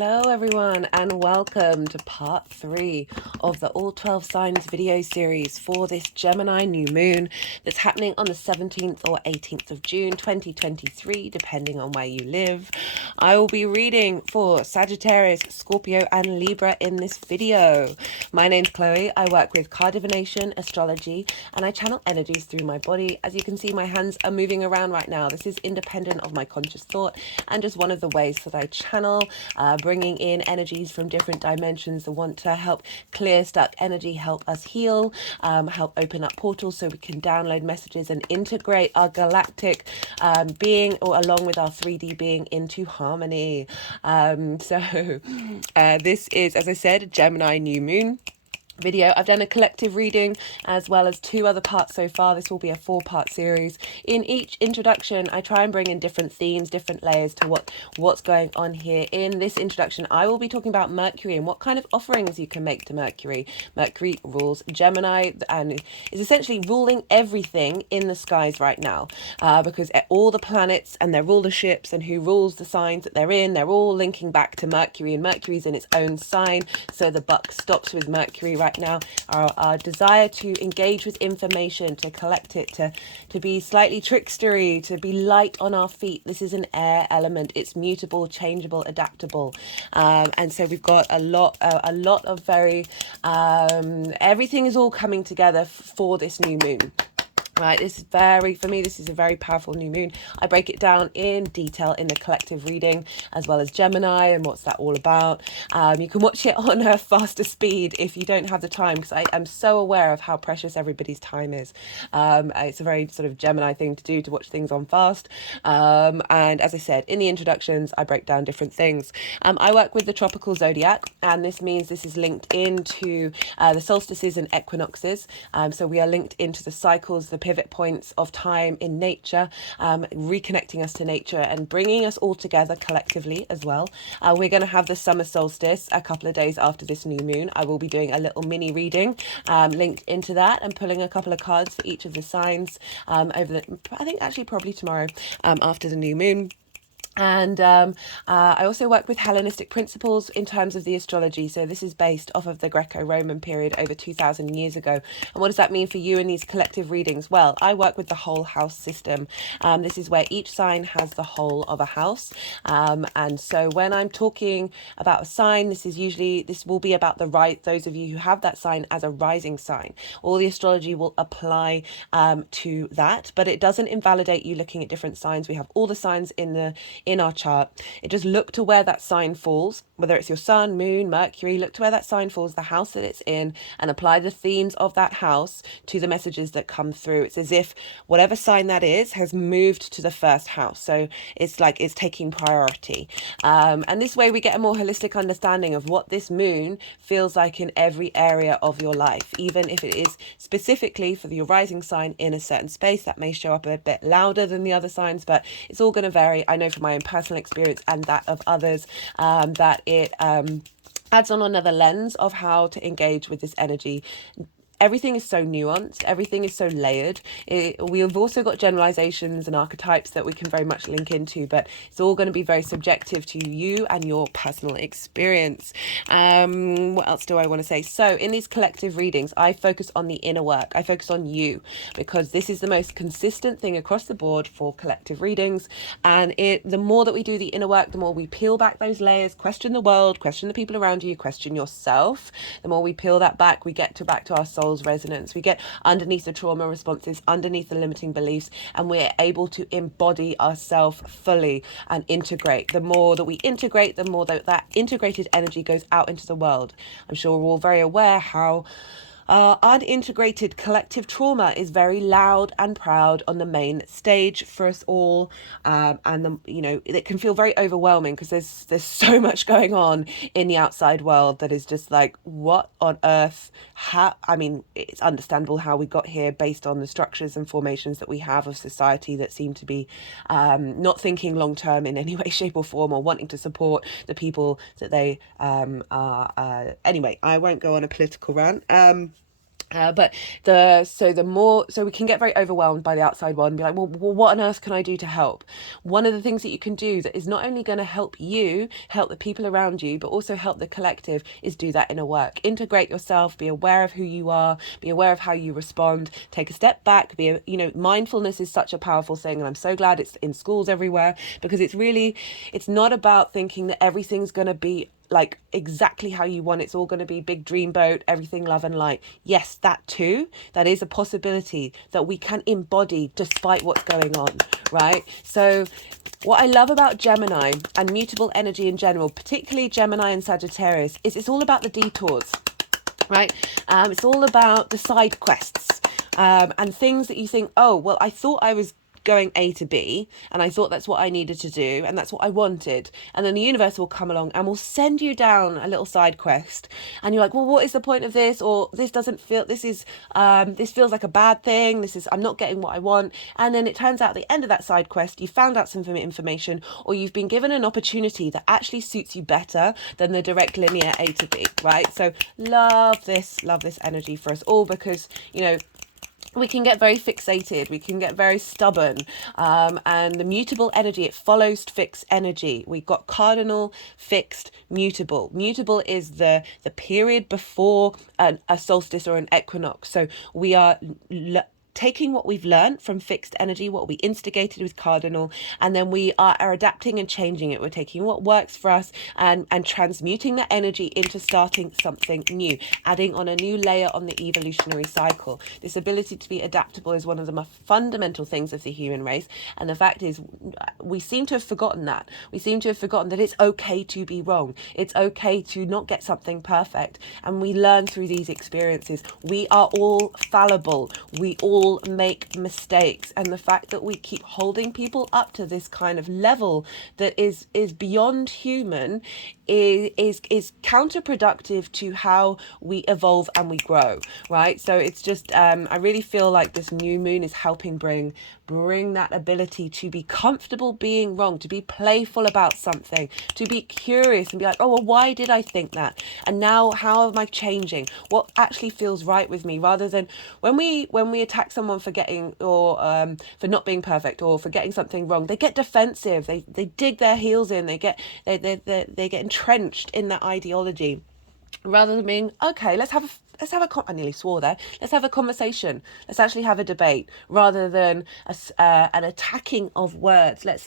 Hello everyone, and welcome to part 3 of the All 12 Signs video series for this Gemini new moon that's happening on the 17th or 18th of June 2023, depending on where you live. I will be reading for Sagittarius, Scorpio and Libra in this video. My name's Chloe. I work with card divination, astrology, and I channel energies through my body. As you can see, my hands are moving around right now. This is independent of my conscious thought and just one of the ways that I channel, bringing in energies from different dimensions that want to help clear stuck energy, help us heal, help open up portals so we can download messages and integrate our galactic being, or along with our 3D being, into harmony. This is, as I said, Gemini new moon video. I've done a collective reading as well as 2 other parts so far. This will be a 4-part series. In each introduction, I try and bring in different themes, different layers to what's going on here. In this introduction, I will be talking about Mercury and what kind of offerings you can make to Mercury. Mercury rules Gemini and is essentially ruling everything in the skies right now, because all the planets and their rulerships and who rules the signs that they're in, they're all linking back to Mercury, and Mercury's in its own sign, so the buck stops with Mercury right now. Our desire to engage with information, to collect it, to be slightly trickstery, to be light on our feet. This is an air element. It's mutable, changeable, adaptable, and so we've got a lot of very everything is all coming together for this new moon. Right, this is a very powerful new moon. I break it down in detail in the collective reading, as well as Gemini and what's that all about. You can watch it on a faster speed if you don't have the time, because I am so aware of how precious everybody's time is. It's a very sort of Gemini thing to do, to watch things on fast. And as I said, in the introductions, I break down different things. I work with the tropical zodiac, and this means this is linked into the solstices and equinoxes. So we are linked into the cycles, the pivot points of time in nature, reconnecting us to nature and bringing us all together collectively as well. We're going to have the summer solstice a couple of days after this new moon. I will be doing a little mini reading linked into that and pulling a couple of cards for each of the signs I think actually probably tomorrow after the new moon. And I also work with Hellenistic principles in terms of the astrology. So this is based off of the Greco-Roman period over 2,000 years ago. And what does that mean for you in these collective readings? Well, I work with the whole house system. This is where each sign has the whole of a house. And so when I'm talking about a sign, this will be about those of you who have that sign as a rising sign. All the astrology will apply to that, but it doesn't invalidate you looking at different signs. We have all the signs in our chart. It just look to where that sign falls, whether it's your sun, moon, Mercury, look to where that sign falls, the house that it's in, and apply the themes of that house to the messages that come through. It's as if whatever sign that is has moved to the first house. So it's like it's taking priority. And this way we get a more holistic understanding of what this moon feels like in every area of your life. Even if it is specifically for your rising sign in a certain space, that may show up a bit louder than the other signs, but it's all going to vary. I know from my own personal experience and that of others, that it adds on another lens of how to engage with this energy. Everything is so nuanced, everything is so layered. We have also got generalizations and archetypes that we can very much link into, but it's all going to be very subjective to you and your personal experience. What else do I want to say? So in these collective readings, I focus on the inner work. I focus on you, because this is the most consistent thing across the board for collective readings. And the more that we do the inner work, the more we peel back those layers, question the world, question the people around you, question yourself. The more we peel that back, we get back to our soul resonance. We get underneath the trauma responses, underneath the limiting beliefs, and we're able to embody ourselves fully and integrate. The more that we integrate, the more that integrated energy goes out into the world. I'm sure we're all very aware how unintegrated collective trauma is very loud and proud on the main stage for us all, and it can feel very overwhelming because there's so much going on in the outside world that is just like, what on earth? It's understandable how we got here based on the structures and formations that we have of society that seem to be not thinking long term in any way, shape or form, or wanting to support the people that they are. Anyway, I won't go on a political rant. So we can get very overwhelmed by the outside world and be like, well, what on earth can I do to help? One of the things that you can do that is not only going to help you, help the people around you, but also help the collective is do that inner work. Integrate yourself, be aware of who you are, be aware of how you respond, take a step back, mindfulness is such a powerful thing. And I'm so glad it's in schools everywhere, because it's not about thinking that everything's going to be like exactly how you want. It's all going to be big dreamboat, everything love and light. Yes, that too. That is a possibility that we can embody despite what's going on, right? So what I love about Gemini and mutable energy in general, particularly Gemini and Sagittarius, is it's all about the detours, right? It's all about the side quests, and things that you think, oh, well, I thought I was going A to B and I thought that's what I needed to do and that's what I wanted, and then the universe will come along and will send you down a little side quest, and you're like, well, what is the point of this? Or this feels like a bad thing, I'm not getting what I want. And then it turns out at the end of that side quest you found out some information, or you've been given an opportunity that actually suits you better than the direct linear A to B, right? So love this energy for us all, because we can get very fixated, we can get very stubborn, and the mutable energy, it follows fixed energy. We've got cardinal, fixed, mutable. Mutable is the period before a solstice or an equinox. So we are taking what we've learned from fixed energy, what we instigated with cardinal, and then we are adapting and changing it. We're taking what works for us and transmuting that energy into starting something new, adding on a new layer on the evolutionary cycle. This ability to be adaptable is one of the most fundamental things of the human race. And the fact is, we seem to have forgotten that. We seem to have forgotten that it's okay to be wrong. It's okay to not get something perfect. And we learn through these experiences. We are all fallible. We all make mistakes, and the fact that we keep holding people up to this kind of level that is beyond human is counterproductive to how we evolve and we grow, right? So it's just I really feel like this new moon is helping bring that ability to be comfortable being wrong, to be playful about something, to be curious and be like, oh, well, why did I think that? And now how am I changing? What actually feels right with me? Rather than when we attack someone for getting, or for not being perfect, or for getting something wrong, they get defensive, they dig their heels in, they get entrenched in that ideology, rather than being, okay, I nearly swore there. Let's have a conversation. Let's actually have a debate, rather than an attacking of words. Let's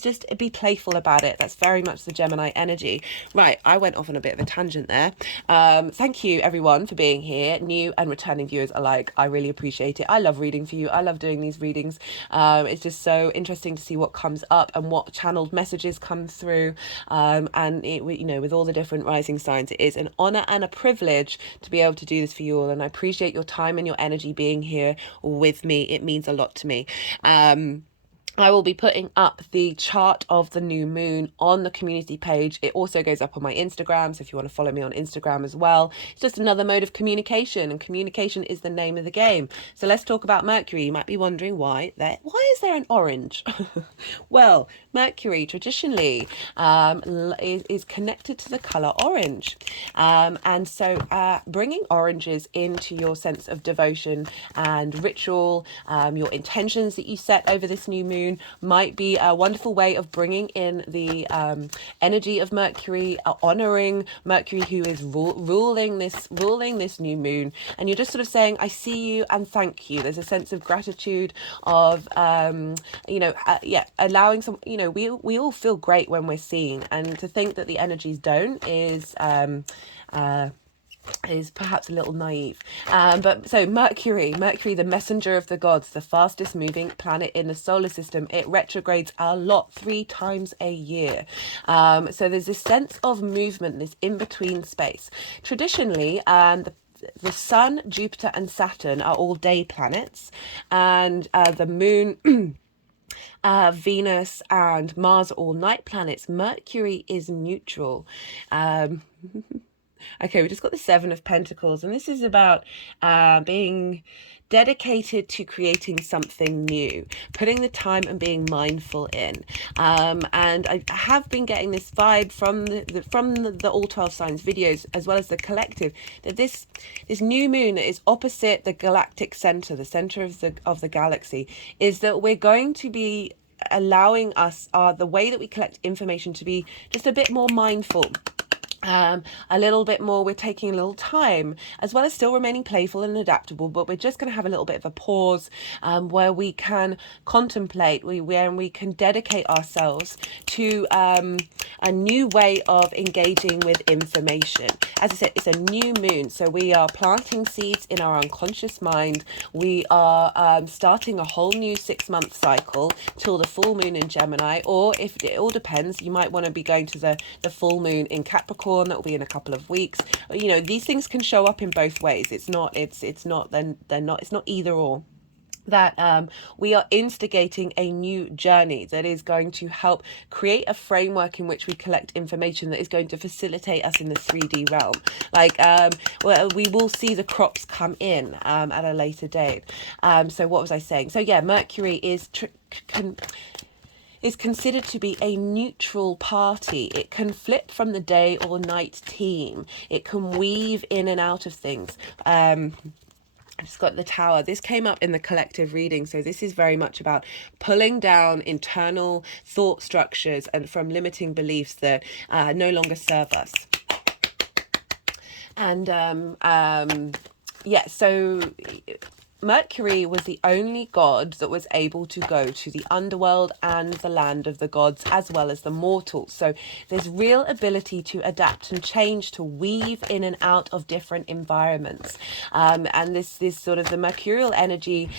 just be playful about it. That's very much the Gemini energy. Right, I went off on a bit of a tangent there. Thank you everyone for being here, new and returning viewers alike. I really appreciate it. I love reading for you. I love doing these readings. It's just so interesting to see what comes up and what channeled messages come through. And with all the different rising signs, it is an honor and a privilege to be able to do this for you all, and I appreciate your time and your energy being here with me. It means a lot to me. I will be putting up the chart of the new moon on the community page. It also goes up on my Instagram, so if you want to follow me on Instagram as well. It's just another mode of communication, and communication is the name of the game. So let's talk about Mercury. You might be wondering why is there an orange? Well, Mercury traditionally is connected to the colour orange. And so bringing oranges into your sense of devotion and ritual, your intentions that you set over this new moon, might be a wonderful way of bringing in the energy of Mercury, honoring Mercury, who is ruling this new moon. And you're just sort of saying, I see you and thank you. There's a sense of gratitude, of allowing some, we all feel great when we're seen, and to think that the energies don't is perhaps a little naive. But so Mercury, the messenger of the gods, the fastest moving planet in the solar system, it retrogrades a lot, 3 times a year. So there's this sense of movement, this in-between space. Traditionally, the Sun, Jupiter and Saturn are all day planets, and the moon Venus and Mars are all night planets. Mercury is neutral. Okay, we just got the Seven of Pentacles, and this is about being dedicated to creating something new, putting the time and being mindful in. And I have been getting this vibe from the All 12 Signs videos, as well as the collective, that this new moon that is opposite the galactic center, the center of the galaxy, is that we're going to be allowing us the way that we collect information to be just a bit more mindful. A little bit more, we're taking a little time, as well as still remaining playful and adaptable, but we're just going to have a little bit of a pause where we can contemplate, where we can dedicate ourselves to a new way of engaging with information. As I said, it's a new moon, so we are planting seeds in our unconscious mind. We are starting a whole new 6-month cycle till the full moon in Gemini, or if it all depends, you might want to be going to the full moon in Capricorn. That will be in a couple of weeks. You know, these things can show up in both ways. It's not either or. That we are instigating a new journey that is going to help create a framework in which we collect information that is going to facilitate us in the 3D realm. Like, well, we will see the crops come in at a later date. So what was I saying? So yeah, Mercury is considered to be a neutral party. It can flip from the day or night team. It can weave in and out of things. I've just got the Tower. This came up in the collective reading. So this is very much about pulling down internal thought structures and from limiting beliefs that no longer serve us. And yeah, so Mercury was the only god that was able to go to the underworld and the land of the gods, as well as the mortals. So there's real ability to adapt and change, to weave in and out of different environments. And this sort of the mercurial energy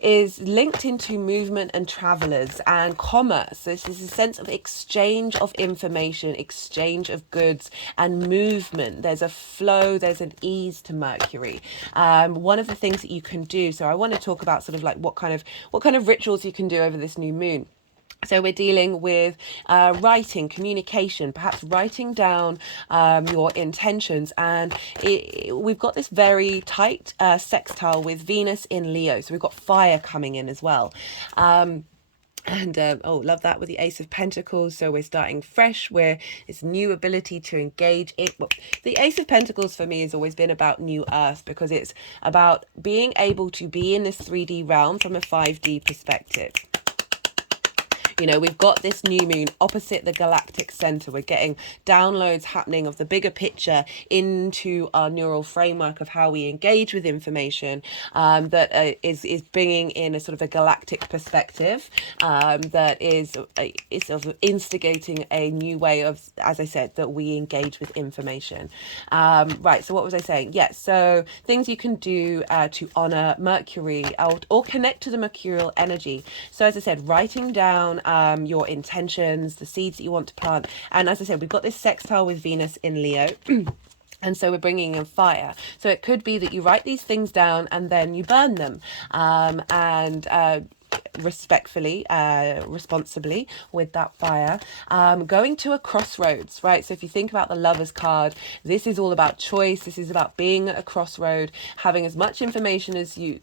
is linked into movement and travelers and commerce. This is a sense of exchange of information, exchange of goods and movement. There's a flow, there's an ease to Mercury. One of the things that you can do, so I want to talk about sort of like what kind of rituals you can do over this new moon. So we're dealing with writing, communication, perhaps writing down your intentions. And we've got this very tight sextile with Venus in Leo. So we've got fire coming in as well. Oh, love that with the Ace of Pentacles. So we're starting fresh, where it's new ability to engage it. Well, the Ace of Pentacles for me has always been about new earth, because it's about being able to be in this 3D realm from a 5D perspective. You know, we've got this new moon opposite the galactic center. We're getting downloads happening of the bigger picture into our neural framework of how we engage with information, that is bringing in a sort of a galactic perspective, that is sort of instigating a new way of, as I said, that we engage with information. Right, so what was I saying? Yes, so things you can do to honor Mercury or connect to the mercurial energy. So as I said, writing down your intentions, the seeds that you want to plant. And as I said, we've got this sextile with Venus in Leo. And so we're bringing in fire. So it could be that you write these things down and then you burn them. Respectfully, responsibly with that fire, going to a crossroads, right? So if you think about the Lovers card, this is all about choice. This is about being at a crossroad, having as much information as you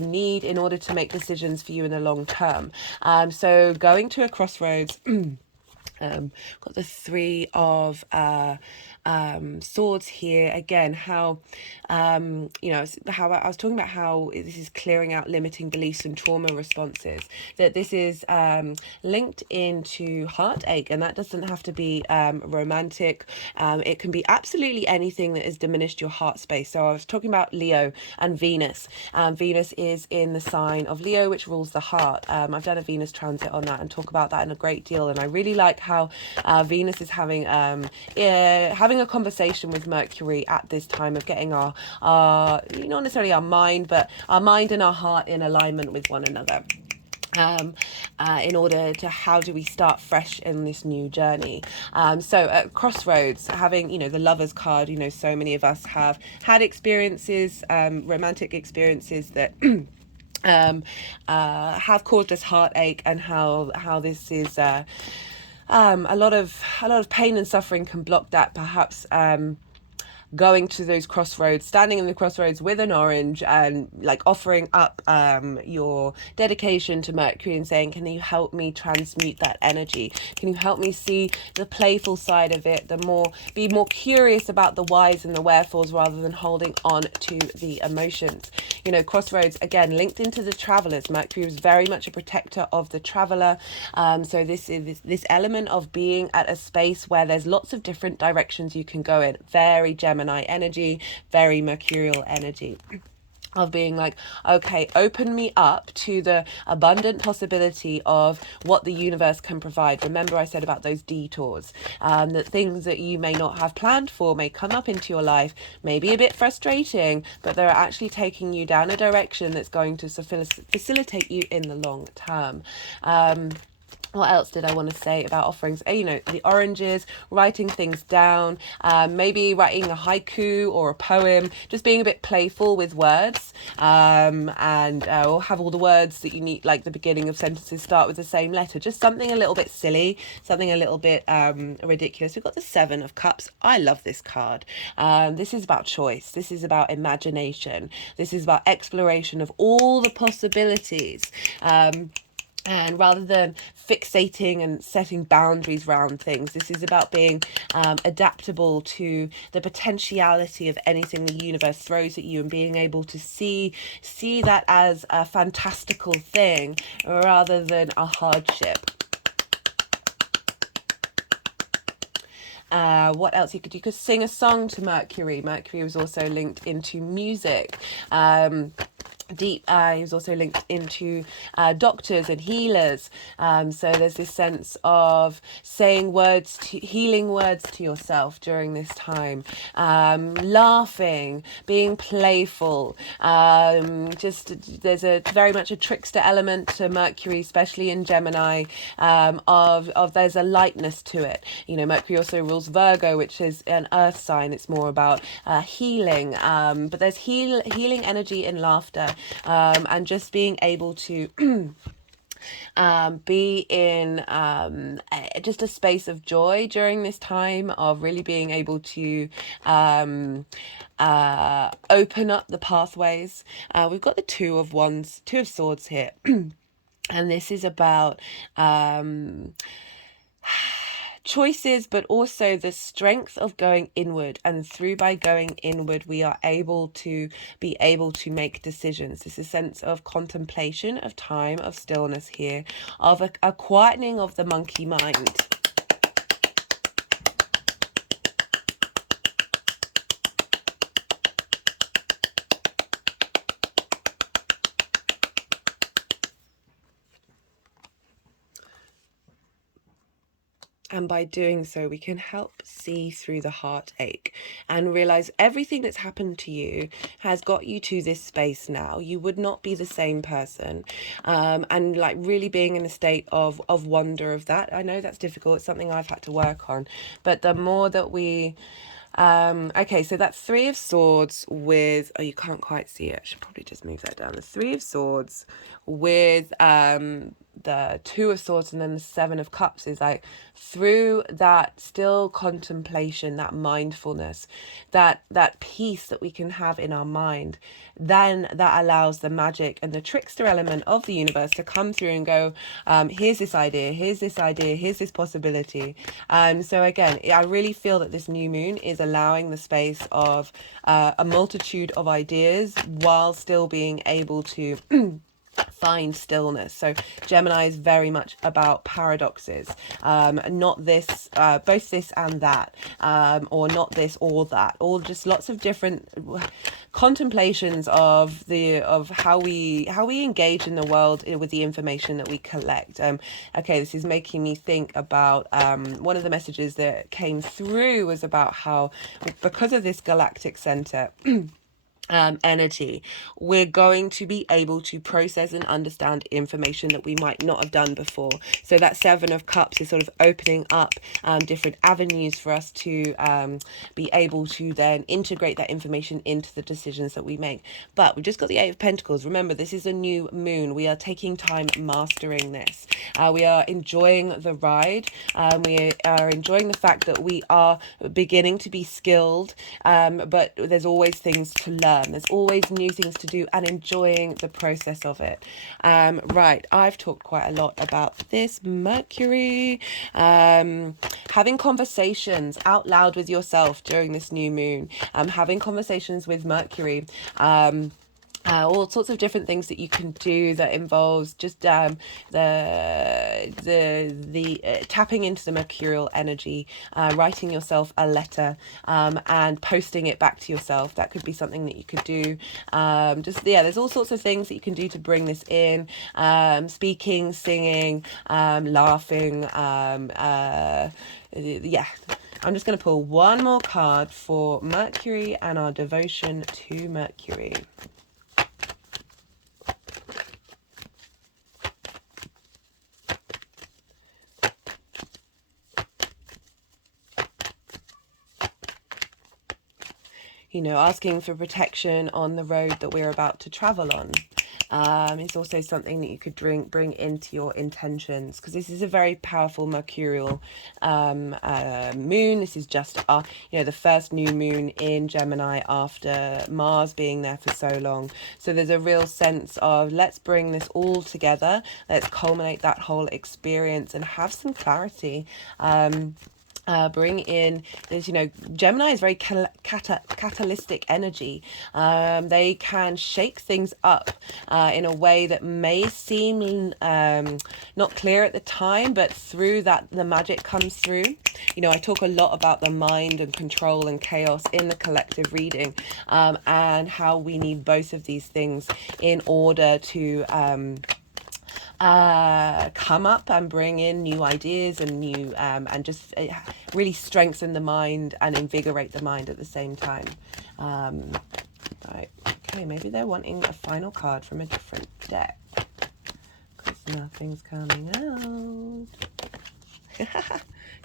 need in order to make decisions for you in the long term. So going to a crossroads. Got the Three of Swords here again. How how I was talking about how this is clearing out limiting beliefs and trauma responses, that this is linked into heartache, and that doesn't have to be romantic. It can be absolutely anything that has diminished your heart space. So I was talking about Leo and Venus. Venus is in the sign of Leo, which rules the heart. I've done a Venus transit on that and talk about that in a great deal, and I really like how Venus is having a conversation with Mercury at this time of getting our not necessarily our mind, but our mind and our heart in alignment with one another. In order to, how do we start fresh in this new journey? So at crossroads, having, the Lovers card, so many of us have had experiences, romantic experiences that have caused us heartache, and how this is a lot of pain and suffering can block that. Perhaps going to those crossroads, standing in the crossroads with an orange and like offering up your dedication to Mercury and saying, can you help me transmute that energy? Can you help me see the playful side of it, be more curious about the whys and the wherefores rather than holding on to the emotions? You know, crossroads, again, linked into the travelers. Mercury is very much a protector of the traveler. So this is this element of being at a space where there's lots of different directions you can go in. Very Gemini energy, very Mercurial energy. Of being like, okay, open me up to the abundant possibility of what the universe can provide. Remember I said about those detours, that things that you may not have planned for may come up into your life, may be a bit frustrating, but they're actually taking you down a direction that's going to facilitate you in the long term. What else did I want to say about offerings? You know, the oranges, writing things down, maybe writing a haiku or a poem, just being a bit playful with words, or have all the words that you need, like the beginning of sentences start with the same letter, just something a little bit silly, something a little bit ridiculous. We've got the Seven of Cups. I love this card. This is about choice. This is about imagination. This is about exploration of all the possibilities. And rather than fixating and setting boundaries around things, this is about being adaptable to the potentiality of anything the universe throws at you and being able to see that as a fantastical thing rather than a hardship. What else you could sing a song to Mercury. Mercury was also linked into music. He was also linked into doctors and healers. So there's this sense of saying healing words to yourself during this time, laughing, being playful. There's very much a trickster element to Mercury, especially in Gemini. Of there's a lightness to it. You know, Mercury also rules Virgo, which is an earth sign. It's more about healing. But there's healing energy in laughter. And just being able to be in just a space of joy during this time, of really being able to open up the pathways. We've got the Two of Swords here. And this is about choices, but also the strength of going inward, and by going inward we are able to make decisions. This is a sense of contemplation, of time, of stillness here, of a quietening of the monkey mind. And by doing so, we can help see through the heartache and realize everything that's happened to you has got you to this space now. You would not be the same person. And like really being in a state of wonder of that. I know that's difficult. It's something I've had to work on. But the more that we... okay, so that's Three of Swords with... Oh, you can't quite see it. I should probably just move that down. The Three of Swords with... the Two of Swords and then the Seven of Cups is like through that still contemplation, that mindfulness, that peace that we can have in our mind, then that allows the magic and the trickster element of the universe to come through and go, here's this idea, here's this possibility. So again, I really feel that this new moon is allowing the space of a multitude of ideas while still being able to find stillness. So Gemini is very much about paradoxes, not this, both this and that, or not this or that, or just lots of different contemplations of how we engage in the world with the information that we collect. Okay, this is making me think about one of the messages that came through was about how, because of this galactic center energy. We're going to be able to process and understand information that we might not have done before. So that Seven of Cups is sort of opening up different avenues for us to be able to then integrate that information into the decisions that we make. But we've just got the Eight of Pentacles. Remember, this is a new moon. We are taking time mastering this. We are enjoying the ride. We are enjoying the fact that we are beginning to be skilled, but there's always things to learn. There's always new things to do, and enjoying the process of it. Right, I've talked quite a lot about this Mercury. Having conversations out loud with yourself during this new moon. Having conversations with Mercury. All sorts of different things that you can do that involves just tapping into the mercurial energy, writing yourself a letter, and posting it back to yourself. That could be something that you could do. There's all sorts of things that you can do to bring this in. Speaking, singing, laughing. I'm just going to pull one more card for Mercury and our devotion to Mercury. Asking for protection on the road that we're about to travel on. It's also something that you could bring into your intentions, because this is a very powerful mercurial moon. This is just the first new moon in Gemini after Mars being there for so long. So there's a real sense of, let's bring this all together. Let's culminate that whole experience and have some clarity. Bring in this, Gemini is very catalytic energy. They can shake things up in a way that may seem not clear at the time, but through that the magic comes through. I talk a lot about the mind and control and chaos in the collective reading, and how we need both of these things in order to come up and bring in new ideas and new and just really strengthen the mind and invigorate the mind at the same time. Right, okay, maybe they're wanting a final card from a different deck, because nothing's coming out.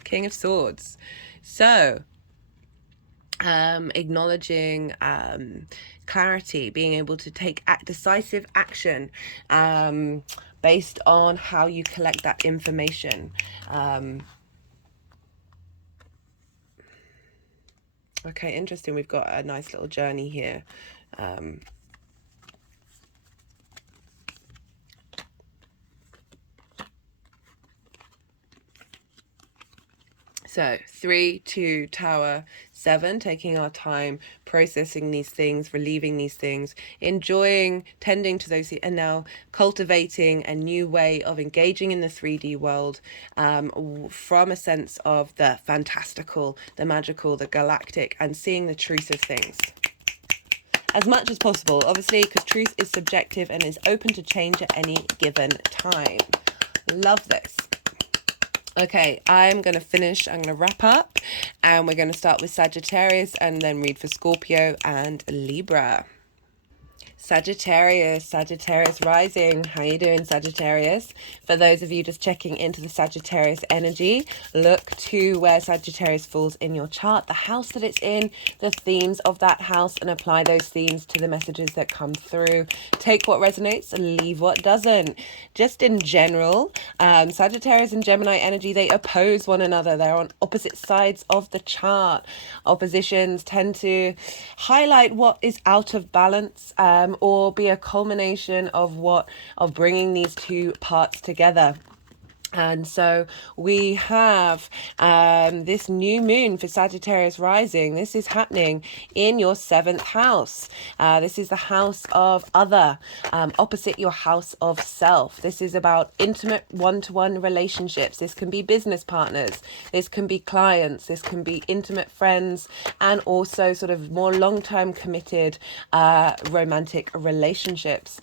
King of Swords. So acknowledging clarity, being able to take decisive action based on how you collect that information. Okay, interesting. We've got a nice little journey here. So 3, 2, Tower, 7, taking our time, processing these things, relieving these things, enjoying, tending to those, and now cultivating a new way of engaging in the 3D world from a sense of the fantastical, the magical, the galactic, and seeing the truth of things as much as possible, obviously, because truth is subjective and is open to change at any given time. Love this. Okay, I'm going to wrap up, and we're going to start with Sagittarius and then read for Scorpio and Libra. Sagittarius rising. How you doing, Sagittarius? For those of you just checking into the Sagittarius energy, look to where Sagittarius falls in your chart, the house that it's in, the themes of that house, and apply those themes to the messages that come through. Take what resonates and leave what doesn't. Just in general, Sagittarius and Gemini energy, they oppose one another. They're on opposite sides of the chart. Oppositions tend to highlight what is out of balance, or be a culmination of bringing these two parts together. And so we have this new moon for Sagittarius rising. This is happening in your 7th house. This is the house of other, opposite your house of self. This is about intimate one-to-one relationships. This can be business partners. This can be clients. This can be intimate friends, and also sort of more long-term committed romantic relationships.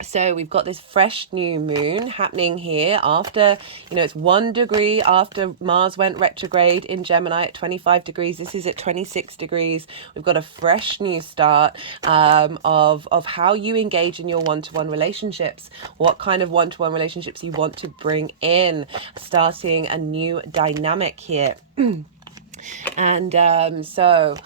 So we've got this fresh new moon happening here after, it's 1 degree after Mars went retrograde in Gemini at 25 degrees. This is at 26 degrees. We've got a fresh new start of how you engage in your one-to-one relationships, what kind of one-to-one relationships you want to bring in, starting a new dynamic here. And so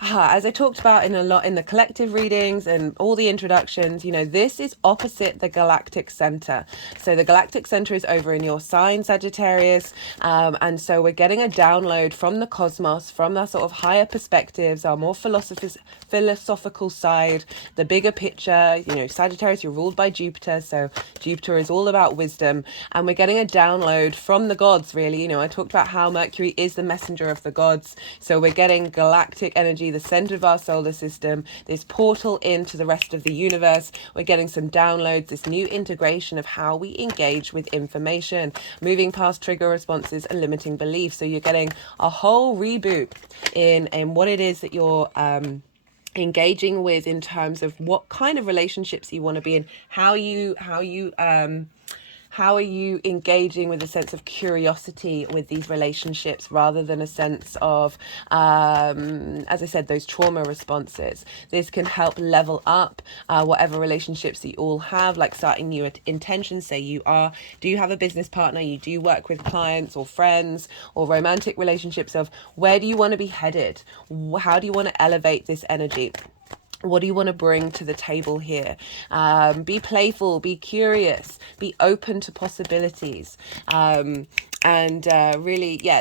as I talked about in the collective readings and all the introductions, this is opposite the galactic center. So the galactic center is over in your sign, Sagittarius. And so we're getting a download from the cosmos, from our sort of higher perspectives, our more philosophical side, the bigger picture. Sagittarius, you're ruled by Jupiter. So Jupiter is all about wisdom. And we're getting a download from the gods, really. I talked about how Mercury is the messenger of the gods. So we're getting galactic energy, the center of our solar system, this portal into the rest of the universe. We're getting some downloads, this new integration of how we engage with information, moving past trigger responses and limiting beliefs. So you're getting a whole reboot in what it is that you're engaging with in terms of what kind of relationships you want to be in, how are you engaging with a sense of curiosity with these relationships rather than a sense of, as I said, those trauma responses. This can help level up whatever relationships that you all have, like starting new intentions. Say do you have a business partner, you do work with clients or friends or romantic relationships, of where do you want to be headed? How do you want to elevate this energy? What do you want to bring to the table here? Be playful, be curious, be open to possibilities. Really,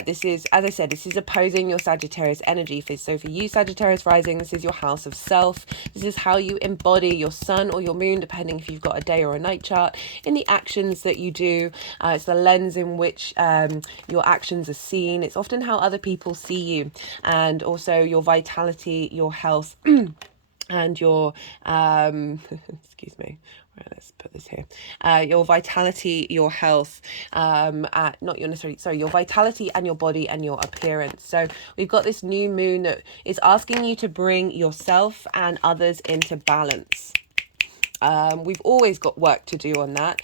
this is, as I said, this is opposing your Sagittarius energy. So for you, Sagittarius rising, this is your house of self. This is how you embody your sun or your moon, depending if you've got a day or a night chart, in the actions that you do. It's the lens in which your actions are seen. It's often how other people see you, and also your vitality, your health, and your excuse me, right, let's put this here, your vitality, your health, your vitality and your body and your appearance. So we've got this new moon that is asking you to bring yourself and others into balance. We've always got work to do on that,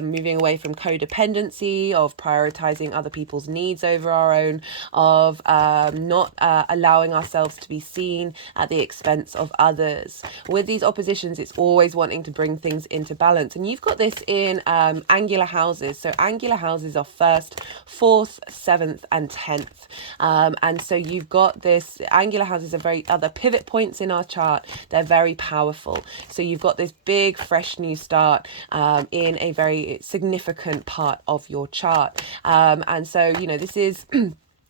moving away from codependency, of prioritizing other people's needs over our own, of not allowing ourselves to be seen at the expense of others. With these oppositions, it's always wanting to bring things into balance. And you've got this in angular houses. So angular houses are 1st, 4th, 7th and 10th. And so you've got this, angular houses are the pivot points in our chart. They're very powerful. So you've got this big fresh new start in a very significant part of your chart, and so this is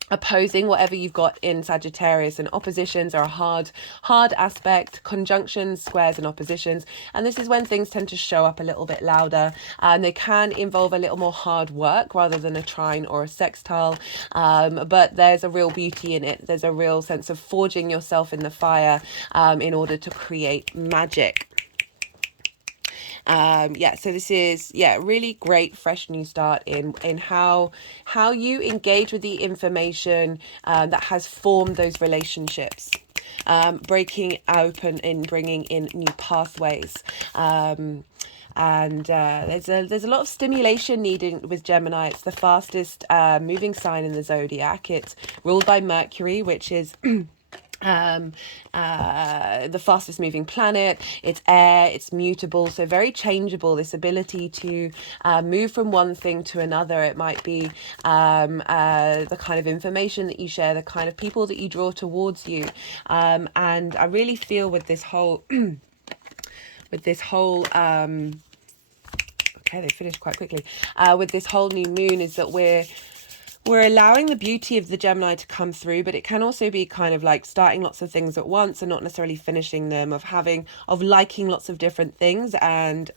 opposing whatever you've got in Sagittarius, and oppositions are a hard aspect, conjunctions, squares and oppositions, and this is when things tend to show up a little bit louder, and they can involve a little more hard work rather than a trine or a sextile, but there's a real beauty in it. There's a real sense of forging yourself in the fire in order to create magic. So this is really great fresh new start in how you engage with the information that has formed those relationships, breaking open and bringing in new pathways. There's a lot of stimulation needed with Gemini. It's the fastest moving sign in the zodiac. It's ruled by Mercury, which is the fastest moving planet. It's air, it's mutable, so very changeable. This ability to move from one thing to another. It might be the kind of information that you share, the kind of people that you draw towards you, and I really feel with this whole okay, they finished quite quickly, with this whole new moon, is that we're allowing the beauty of the Gemini to come through, but it can also be kind of like starting lots of things at once and not necessarily finishing them, of liking lots of different things, and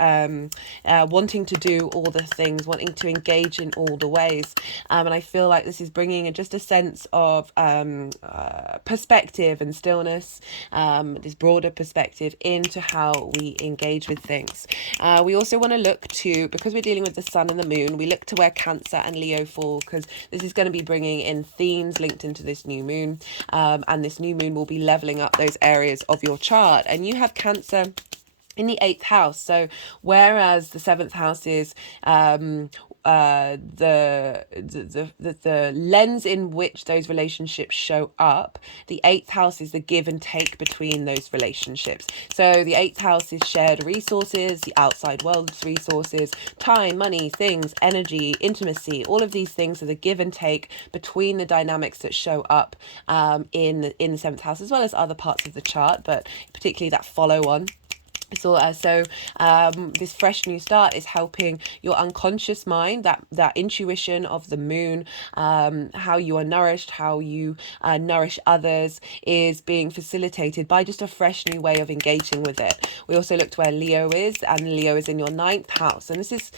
wanting to do all the things, wanting to engage in all the ways. And I feel like this is bringing just a sense of perspective and stillness, this broader perspective into how we engage with things. We also want to look to, because we're dealing with the sun and the moon, we look to where Cancer and Leo fall, because this is going to be bringing in themes linked into this new moon, and this new moon will be leveling up those areas of your chart. And you have Cancer in the 8th house. So whereas the 7th house is the lens in which those relationships show up, the 8th house is the give and take between those relationships. So the 8th house is shared resources, the outside world's resources, time, money, things, energy, intimacy. All of these things are the give and take between the dynamics that show up in the 7th house, as well as other parts of the chart, but particularly that follow on. So this fresh new start is helping your unconscious mind, that intuition of the moon, how you are nourished, how you nourish others, is being facilitated by just a fresh new way of engaging with it. We also looked where Leo is, and Leo is in your 9th house, and this is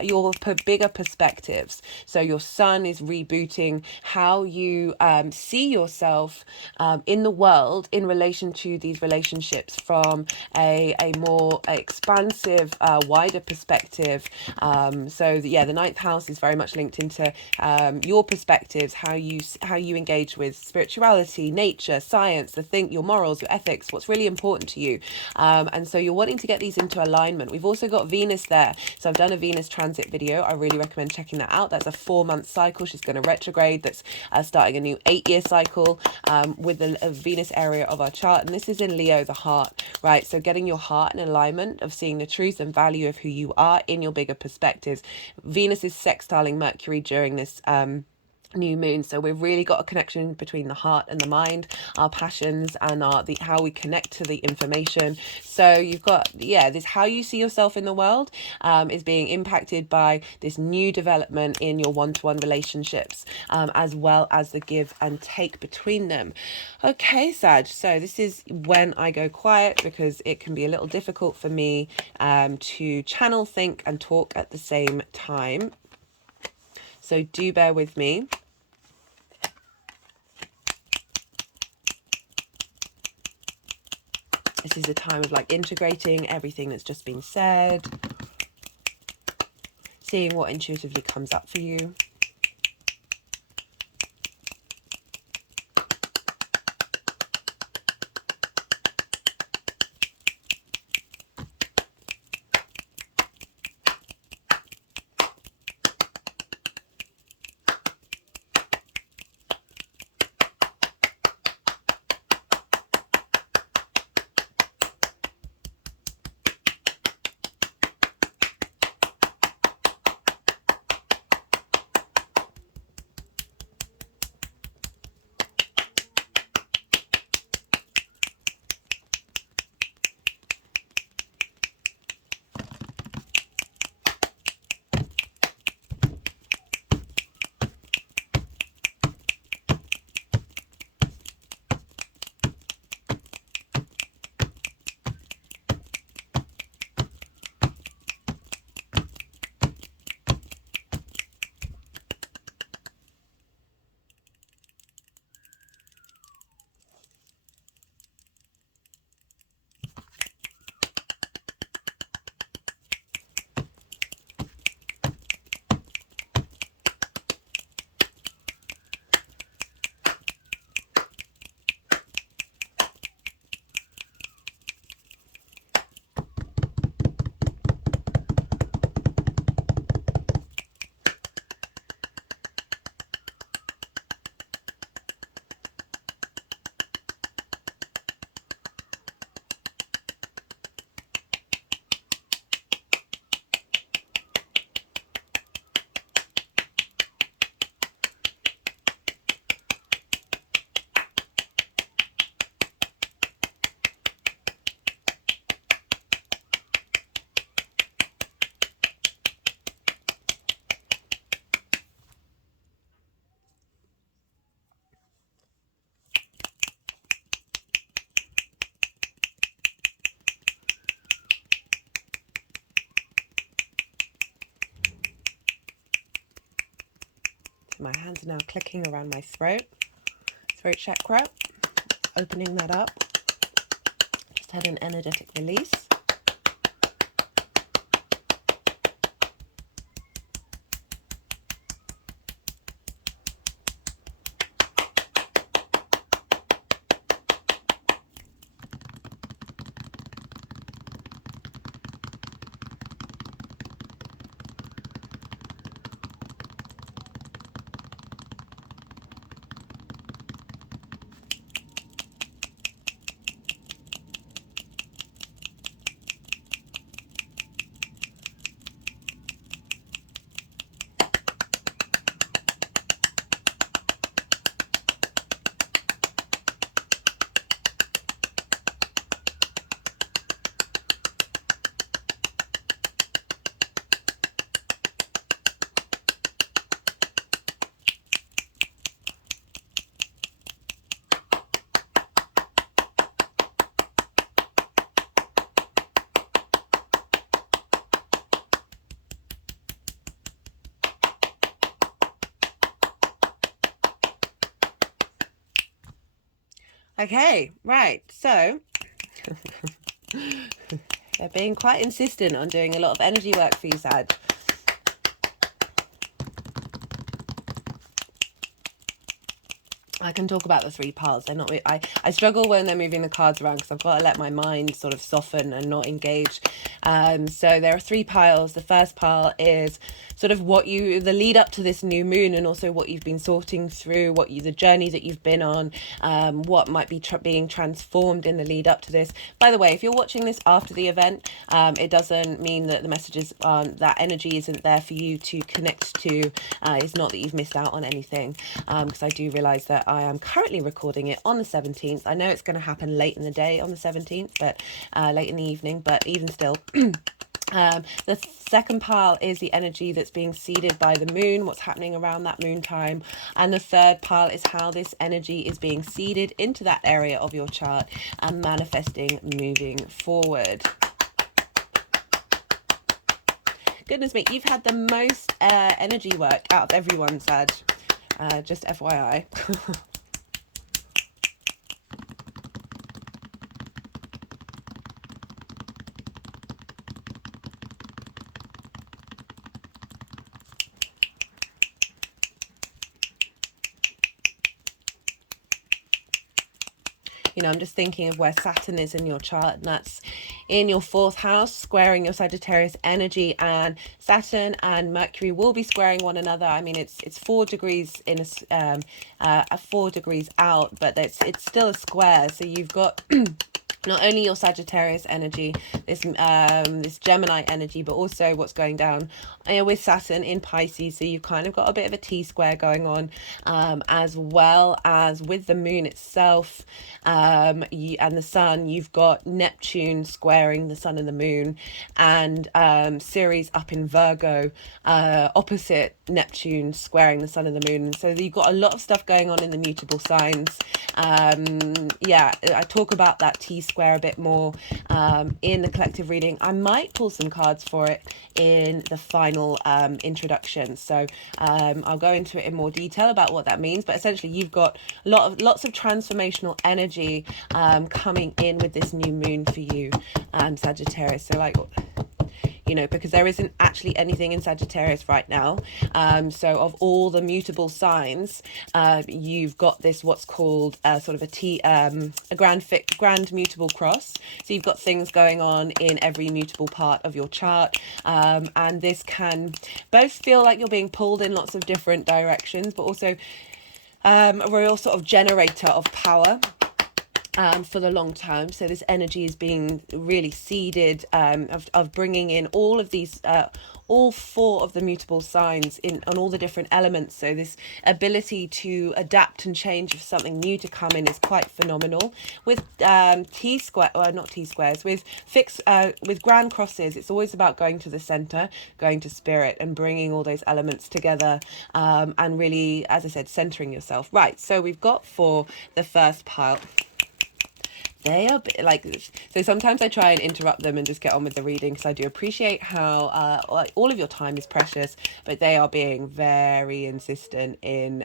your bigger perspectives. So your sun is rebooting how you see yourself in the world in relation to these relationships from a more expansive, wider perspective. The 9th house is very much linked into your perspectives, how you engage with spirituality, nature, science, your morals, your ethics, what's really important to you. And so you're wanting to get these into alignment. We've also got Venus there. So I've done a Venus transit video. I really recommend checking that out. That's a 4-month cycle. She's going to retrograde. That's starting a new 8-year cycle with a Venus area of our chart. And this is in Leo, the heart, right? So getting your heart in alignment of seeing the truth and value of who you are in your bigger perspectives. Venus is sextiling Mercury during this new moon, so we've really got a connection between the heart and the mind, our passions, and how we connect to the information. So you've got this how you see yourself in the world is being impacted by this new development in your one-to-one relationships, as well as the give and take between them. Okay, Sag, so this is when I go quiet, because it can be a little difficult for me to channel, think and talk at the same time. So do bear with me. This is a time of integrating everything that's just been said, seeing what intuitively comes up for you. My hands are now clicking around my throat chakra, opening that up. Just had an energetic release. Okay, right, so they're being quite insistent on doing a lot of energy work for you, Sag. I can talk about the three piles. They're not. I struggle when they're moving the cards around because I've got to let my mind sort of soften and not engage. So there are three piles. The first pile is sort of the lead up to this new moon, and also what you've been sorting through, the journey that you've been on, what might be being transformed in the lead up to this. By the way, if you're watching this after the event, it doesn't mean that the messages that energy isn't there for you to connect to. It's not that you've missed out on anything, because I do realize that I am currently recording it on the 17th. I know it's going to happen late in the day on the 17th, but late in the evening, but even still. The second pile is the energy that's being seeded by the moon, what's happening around that moon time. And the third pile is how this energy is being seeded into that area of your chart and manifesting moving forward. Goodness me, you've had the most energy work out of everyone, Sag. Just FYI. You know, I'm just thinking of where Saturn is in your chart, and that's in your 4th house, squaring your Sagittarius energy, and Saturn and Mercury will be squaring one another. I mean, it's 4 degrees in a 4 degrees out, but it's still a square. So you've got not only your Sagittarius energy, this Gemini energy, but also what's going down with Saturn in Pisces. So you've kind of got a bit of a T-square going on, as well as with the moon itself, and the sun. You've got Neptune squaring the sun and the moon, and Ceres up in Virgo, opposite Neptune squaring the sun and the moon. And so you've got a lot of stuff going on in the mutable signs. Yeah, I talk about that T-square a bit more in the collective reading. I might pull some cards for it in the final introduction, so I'll go into it in more detail about what that means. But essentially, you've got lots of transformational energy coming in with this new moon for you, Sagittarius. So like, you know, because there isn't actually anything in Sagittarius right now. So of all the mutable signs, you've got this what's called sort of a grand mutable cross. So you've got things going on in every mutable part of your chart, and this can both feel like you're being pulled in lots of different directions, but also a real sort of generator of power for the long term. So this energy is being really seeded, of bringing in all of these, all 4 of the mutable signs in on all the different elements. So this ability to adapt and change if something new to come in is quite phenomenal. With not T-squares, with grand crosses, it's always about going to the center, going to spirit, and bringing all those elements together, and really, as I said, centering yourself. Right, so we've got for the first pile. They are like, so sometimes I try and interrupt them and just get on with the reading, because I do appreciate how all of your time is precious, but they are being very insistent in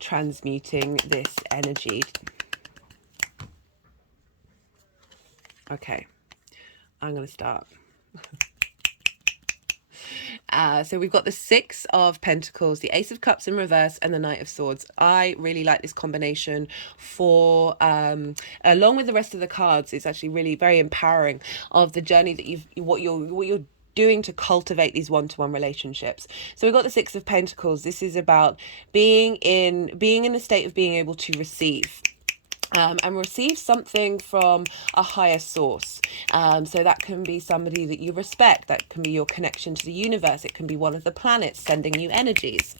transmuting this energy. Okay, I'm going to start. So we've got the 6 of Pentacles, the Ace of Cups in reverse, and the Knight of Swords. I really like this combination for, along with the rest of the cards, it's actually really very empowering of the journey that what you're doing to cultivate these one-to-one relationships. So we've got the 6 of Pentacles. This is about being in a state of being able to receive. And receive something from a higher source. So that can be somebody that you respect. That can be your connection to the universe. It can be one of the planets sending you energies.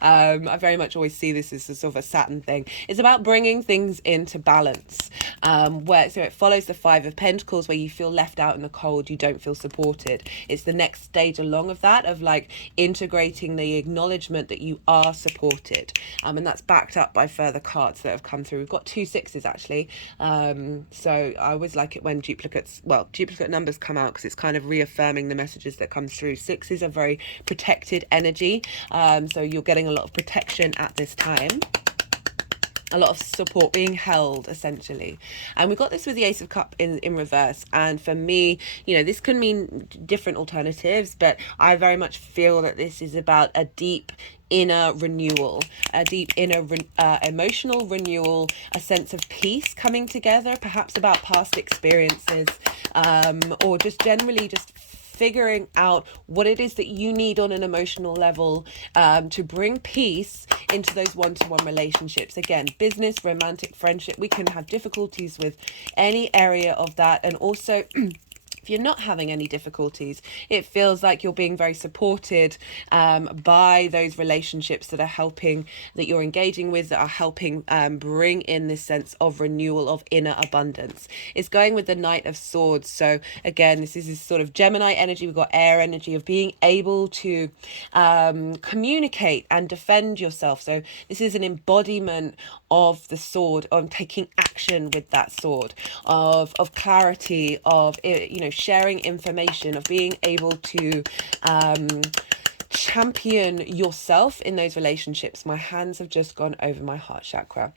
I very much always see this as a sort of a Saturn thing. It's about bringing things into balance, so it follows the 5 of Pentacles, where you feel left out in the cold, you don't feel supported. It's the next stage along of that, of like integrating the acknowledgement that you are supported, and that's backed up by further cards that have come through. We've got 2 6s actually, so I always like it when duplicate numbers come out, because it's kind of reaffirming the messages that come through. 6 is a very protected energy, so you're getting a lot of protection at this time. a lot of support, being held essentially. And we got this with the Ace of Cup in reverse. And for me, this can mean different alternatives, but I very much feel that this is about a deep inner renewal, a deep inner emotional renewal, a sense of peace coming together, perhaps about past experiences, or just generally just figuring out what it is that you need on an emotional level, to bring peace into those one-to-one relationships. Again, business, romantic, friendship, we can have difficulties with any area of that. And also if you're not having any difficulties, it feels like you're being very supported by those relationships that are helping, that you're engaging with, that are helping bring in this sense of renewal, of inner abundance. It's going with the Knight of Swords. So again, this is this sort of Gemini energy. We've got air energy of being able to communicate and defend yourself. So this is an embodiment of the sword, on taking action with that sword, of clarity, of sharing information, of being able to champion yourself in those relationships. My hands have just gone over my heart chakra.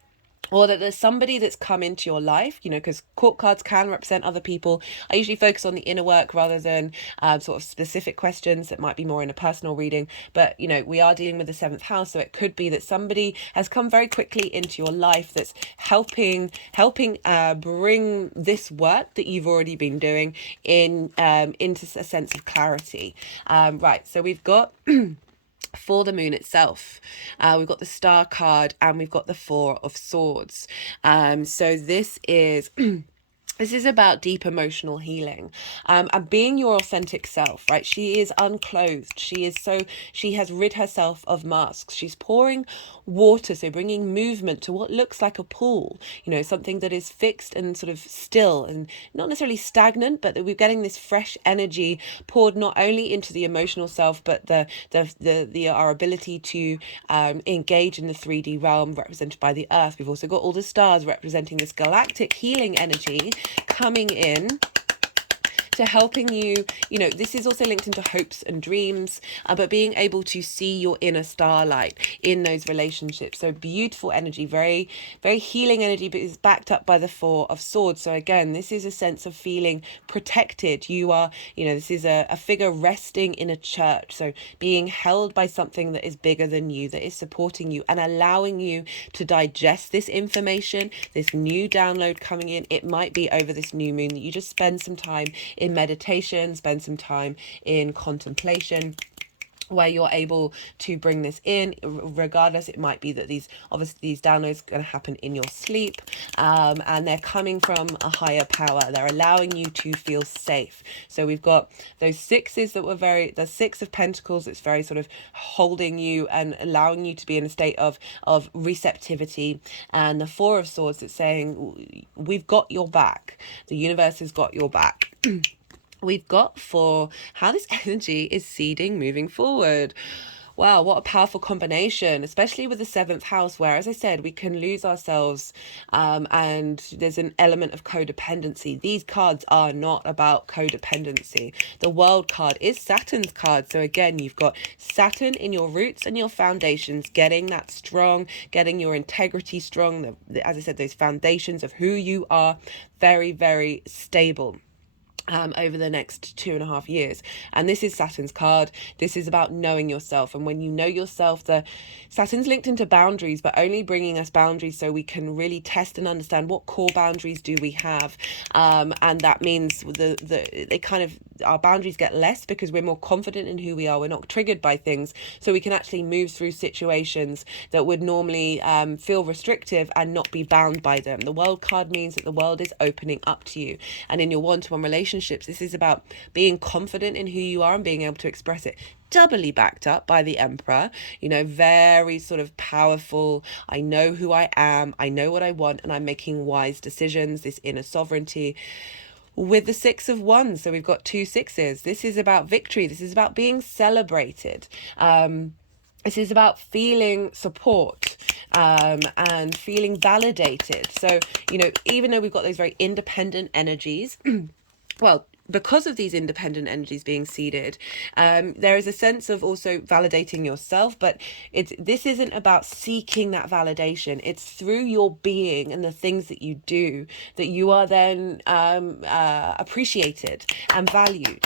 Or that there's somebody that's come into your life, because court cards can represent other people. I usually focus on the inner work rather than sort of specific questions that might be more in a personal reading. But, we are dealing with the 7th house. So it could be that somebody has come very quickly into your life that's helping bring this work that you've already been doing into a sense of clarity. Right. So we've got... for the moon itself, we've got the Star card and we've got the 4 of Swords. So this is this is about deep emotional healing, and being your authentic self, right? She is unclothed. She has rid herself of masks. She's pouring water, so bringing movement to what looks like a pool, something that is fixed and sort of still and not necessarily stagnant, but that we're getting this fresh energy poured not only into the emotional self, but our ability to engage in the 3D realm represented by the earth. We've also got all the stars representing this galactic healing energy coming in to helping you. This is also linked into hopes and dreams, but being able to see your inner starlight in those relationships. So beautiful energy, very, very healing energy, but is backed up by the 4 of Swords. So again, this is a sense of feeling protected. You are, this is a figure resting in a church. So being held by something that is bigger than you, that is supporting you and allowing you to digest this information, this new download coming in. It might be over this new moon that you just spend some time in meditation, spend some time in contemplation, where you're able to bring this in. Regardless, it might be that these downloads are going to happen in your sleep, and they're coming from a higher power. They're allowing you to feel safe. So we've got those 6s that were the 6 of Pentacles. It's very sort of holding you and allowing you to be in a state of receptivity, and the 4 of Swords that's saying we've got your back. The universe has got your back. We've got for how this energy is seeding moving forward. Wow, what a powerful combination, especially with the 7th house, where, as I said, we can lose ourselves, and there's an element of codependency. These cards are not about codependency. The World card is Saturn's card. So again, you've got Saturn in your roots and your foundations, getting that strong, getting your integrity strong. As I said, those foundations of who you are, very, very stable over the next 2.5 years. And this is Saturn's card. This is about knowing yourself. And when you know yourself, Saturn's linked into boundaries, but only bringing us boundaries so we can really test and understand what core boundaries do we have. And that means our boundaries get less because we're more confident in who we are. We're not triggered by things. So we can actually move through situations that would normally feel restrictive and not be bound by them. The World card means that the world is opening up to you. And in your one-to-one relationships, this is about being confident in who you are and being able to express it. Doubly backed up by the Emperor, very sort of powerful. I know who I am. I know what I want, and I'm making wise decisions. This inner sovereignty. With the 6 of Wands, so we've got 2 6s. This is about victory. This is about being celebrated. This is about feeling support, and feeling validated. So, even though we've got those very independent energies, well, because of these independent energies being seeded, there is a sense of also validating yourself, but this isn't about seeking that validation. It's through your being and the things that you do that you are then appreciated and valued.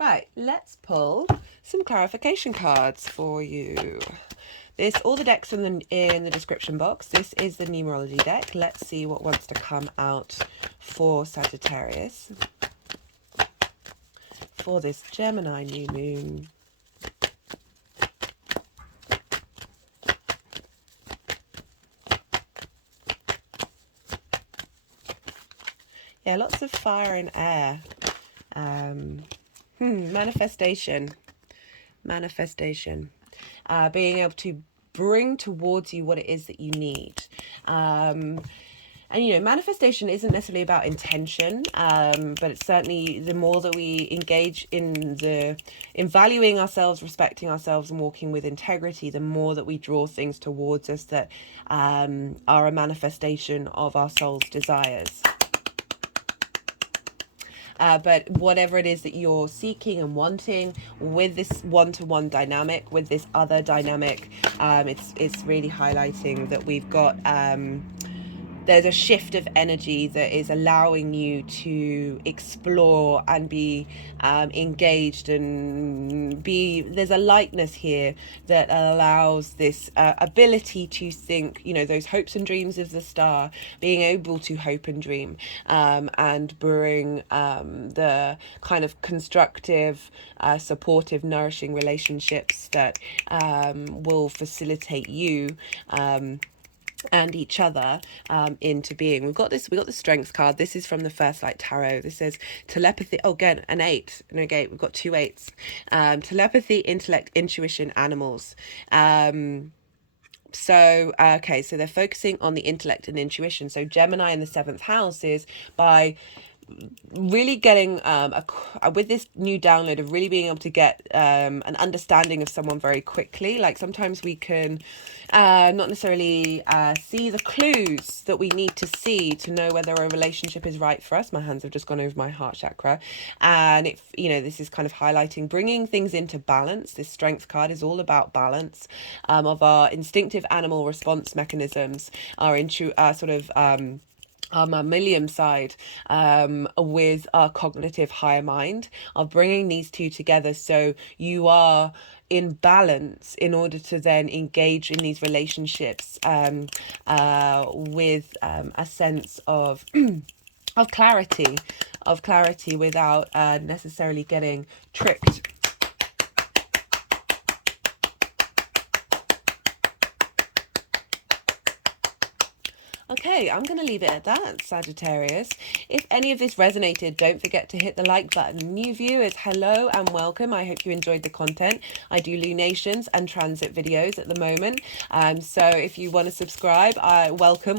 Right, let's pull some clarification cards for you. All the decks in the description box. This is the numerology deck. Let's see what wants to come out for Sagittarius for this Gemini new moon. Yeah, lots of fire and air. Manifestation. Being able to bring towards you what it is that you need. And manifestation isn't necessarily about intention, but it's certainly the more that we engage in valuing ourselves, respecting ourselves, and walking with integrity, the more that we draw things towards us that are a manifestation of our soul's desires. But whatever it is that you're seeking and wanting with this one-to-one dynamic, with this other dynamic, it's really highlighting that we've got there's a shift of energy that is allowing you to explore and be engaged and there's a lightness here that allows this ability to think, those hopes and dreams of the star, being able to hope and dream and bring the kind of constructive, supportive, nourishing relationships that will facilitate you and each other into being. We've got the strength card. This is from the First Light Tarot. This says telepathy. Oh, again, an 8. Okay, we've got 2 8s. Telepathy, intellect, intuition, animals. So they're focusing on the intellect and intuition. So Gemini in the 7th house is by really getting with this new download of really being able to get an understanding of someone very quickly. Like sometimes we can not necessarily see the clues that we need to see to know whether a relationship is right for us. My hands have just gone over my heart chakra, and this is kind of highlighting bringing things into balance. This strength card is all about balance of our instinctive animal response mechanisms, our our mammalian side with our cognitive higher mind, of bringing these two together so you are in balance in order to then engage in these relationships with a sense of of clarity without necessarily getting tricked. Okay, I'm going to leave it at that, Sagittarius. If any of this resonated, don't forget to hit the like button. New viewers, hello and welcome. I hope you enjoyed the content. I do lunations and transit videos at the moment. So if you want to subscribe, welcome.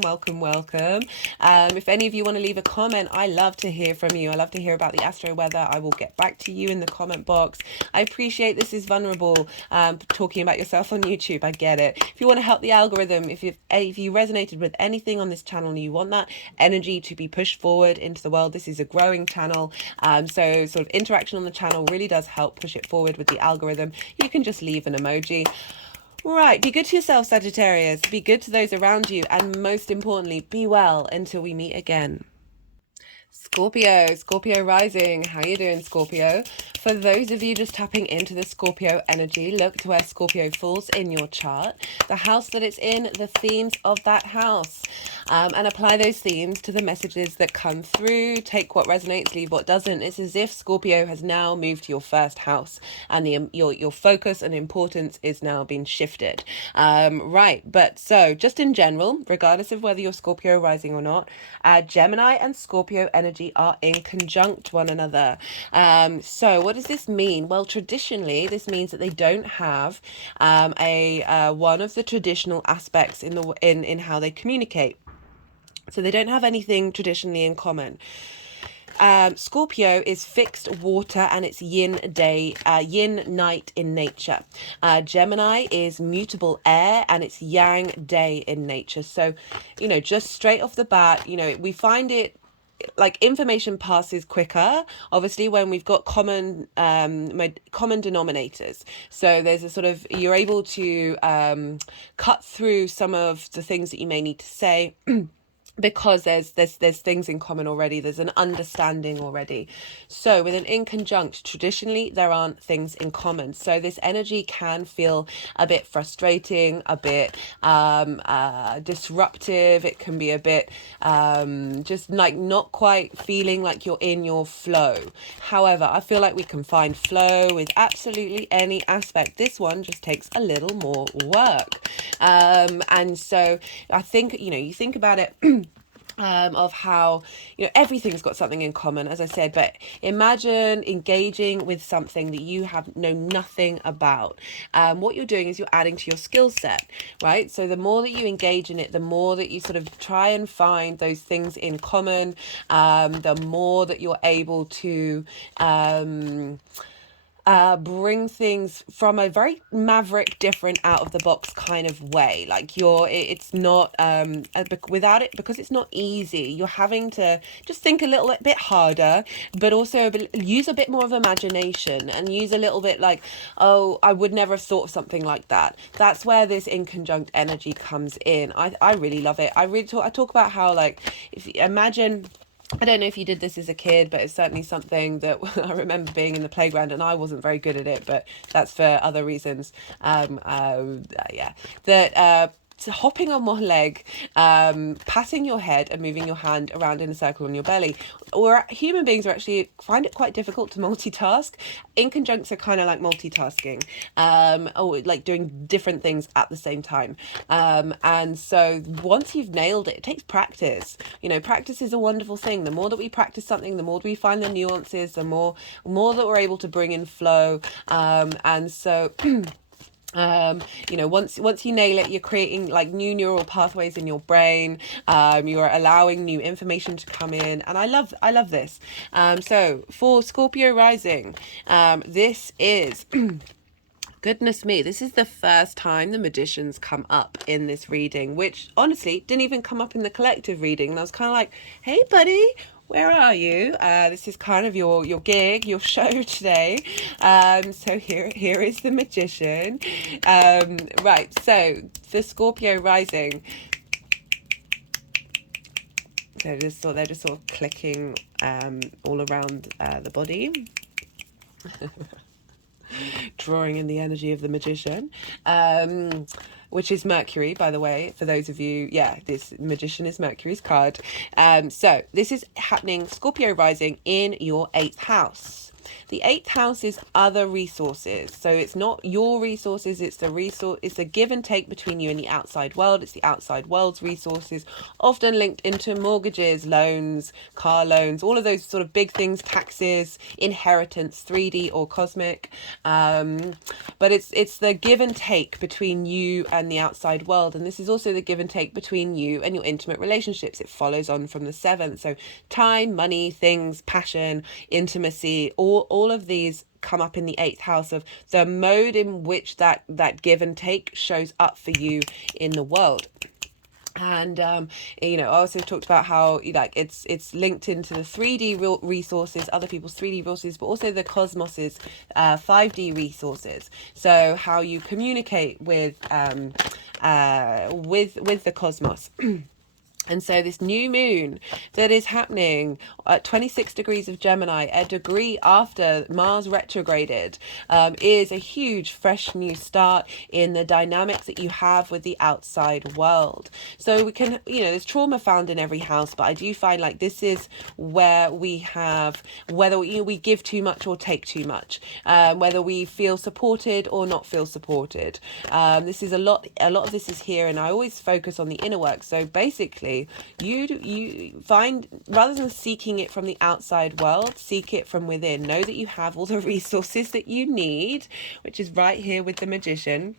If any of you want to leave a comment, I love to hear from you. I love to hear about the astro weather. I will get back to you in the comment box. I appreciate this is vulnerable, talking about yourself on YouTube. I get it. If you want to help the algorithm, if you resonated with anything on this channel and you want that energy to be pushed forward into the world, this is a growing channel, so sort of interaction on the channel really does help push it forward with the algorithm. You can just leave an emoji. Right, be good to yourself, Sagittarius, be good to those around you, and most importantly, be well until we meet again. Scorpio rising. How you doing, Scorpio? For those of you just tapping into the Scorpio energy, look to where Scorpio falls in your chart, the house that it's in, the themes of that house, and apply those themes to the messages that come through. Take what resonates, leave what doesn't. It's as if Scorpio has now moved to your first house, and your focus and importance is now being shifted. Right, but so just in general, regardless of whether you're Scorpio rising or not, Gemini and Scorpio energy are in conjunct one another. So what does this mean? Well, traditionally this means that they don't have one of the traditional aspects in how they communicate. So they don't have anything traditionally in common. Scorpio is fixed water and it's yin night in nature. Gemini is mutable air and it's yang day in nature. So, just straight off the bat, we find it like information passes quicker, obviously, when we've got common denominators. So there's a sort of, you're able to cut through some of the things that you may need to say because there's things in common already, there's an understanding already. So with an inconjunct, traditionally there aren't things in common, so this energy can feel a bit frustrating, a bit disruptive. It can be a bit just like not quite feeling like you're in your flow. However, I feel like we can find flow with absolutely any aspect. This one just takes a little more work, and so I think, you think about it of how everything's got something in common, as I said, but imagine engaging with something that you know nothing about. What you're doing is you're adding to your skill set, right? So the more that you engage in it, the more that you sort of try and find those things in common, the more that you're able to bring things from a very maverick, different, out of the box kind of way. Like it's not without it, because it's not easy, you're having to just think a little bit harder, but also use a bit more of imagination and use a little bit like, oh, I would never have thought of something like that. That's where this inconjunct energy comes in. I really love it. I talk about how, like, if you imagine, I don't know if you did this as a kid, but it's certainly something that I remember being in the playground, and I wasn't very good at it, but that's for other reasons. So hopping on one leg, patting your head and moving your hand around in a circle on your belly. Or human beings actually find it quite difficult to multitask. Inconjuncts are kind of like multitasking, or like doing different things at the same time. And so once you've nailed it, it takes practice. Practice is a wonderful thing. The more that we practice something, the more that we find the nuances, the more that we're able to bring in flow. And so once you nail it, you're creating like new neural pathways in your brain. You're allowing new information to come in, and I love this. So for Scorpio rising, this is goodness me, this is the first time the Magician's come up in this reading, which honestly didn't even come up in the collective reading. And I was kind of like, hey buddy, where are you? This is kind of your gig, your show today. So here is the Magician. Right, so for Scorpio rising, they're just sort of clicking all around the body. Drawing in the energy of the Magician, which is Mercury, by the way, for those of you. This Magician is Mercury's card. So this is happening, Scorpio rising, in your 8th house. The 8th house is other resources. So it's not your resources, it's a give and take between you and the outside world. It's the outside world's resources, often linked into mortgages, loans, car loans, all of those sort of big things, taxes, inheritance, 3D or cosmic. But it's the give and take between you and the outside world. And this is also the give and take between you and your intimate relationships. It follows on from the 7th. So time, money, things, passion, intimacy, all of these come up in the 8th house of the mode in which that give and take shows up for you in the world. And I also talked about how it's linked into the 3D resources, other people's 3D resources, but also the cosmos's 5D resources. So how you communicate with the cosmos. And so this new moon that is happening at 26 degrees of Gemini, a degree after Mars retrograded, is a huge, fresh new start in the dynamics that you have with the outside world. So we can, there's trauma found in every house, but I do find like this is where we have, whether we give too much or take too much, whether we feel supported or not feel supported. This is a lot of this is here, and I always focus on the inner work. So basically, you find, rather than seeking it from the outside world, seek it from within. Know that you have all the resources that you need, which is right here with the Magician.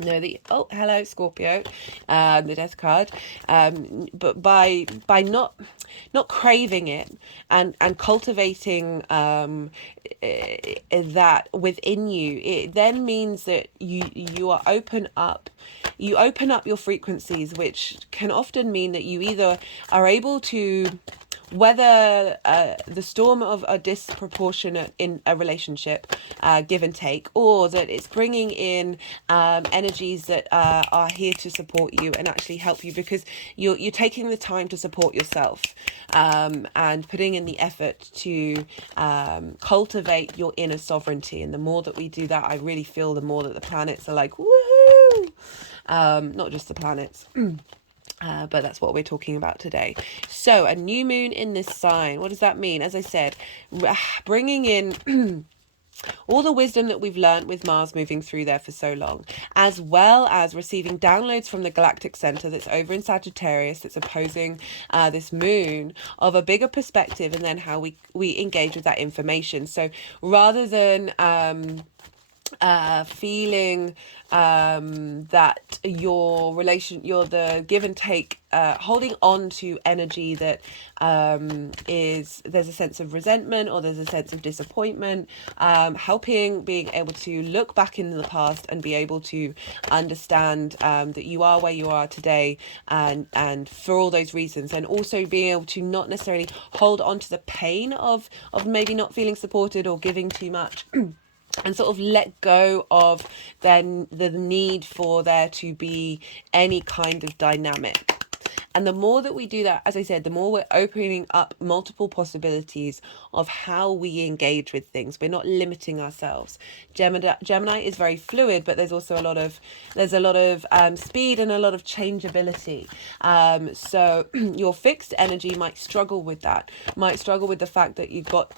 know that, oh, hello Scorpio, the death card, but by not craving it and cultivating that within you, it then means that you are you open up your frequencies, which can often mean that you either are able to weather the storm of a disproportionate in a relationship, give and take, or that it's bringing in energies that are here to support you and actually help you, because you're taking the time to support yourself, and putting in the effort to cultivate your inner sovereignty. And the more that we do that, I really feel the more that the planets are like, woohoo! Not just the planets. But that's what we're talking about today. So a new moon in this sign, what does that mean? As I said, bringing in all the wisdom that we've learned with Mars moving through there for so long, as well as receiving downloads from the galactic center that's over in Sagittarius, that's opposing this moon, of a bigger perspective, and then how we engage with that information. So rather than feeling that you're the give and take, holding on to energy that there's a sense of resentment or there's a sense of disappointment, being able to look back in the past and be able to understand that you are where you are today, and for all those reasons, and also being able to not necessarily hold on to the pain of maybe not feeling supported or giving too much. And sort of let go of then the need for there to be any kind of dynamic. And the more that we do that, as I said, the more we're opening up multiple possibilities of how we engage with things. We're not limiting ourselves. Gemini is very fluid, but there's also a lot of speed and a lot of changeability. So your fixed energy might struggle with that. Might struggle with the fact that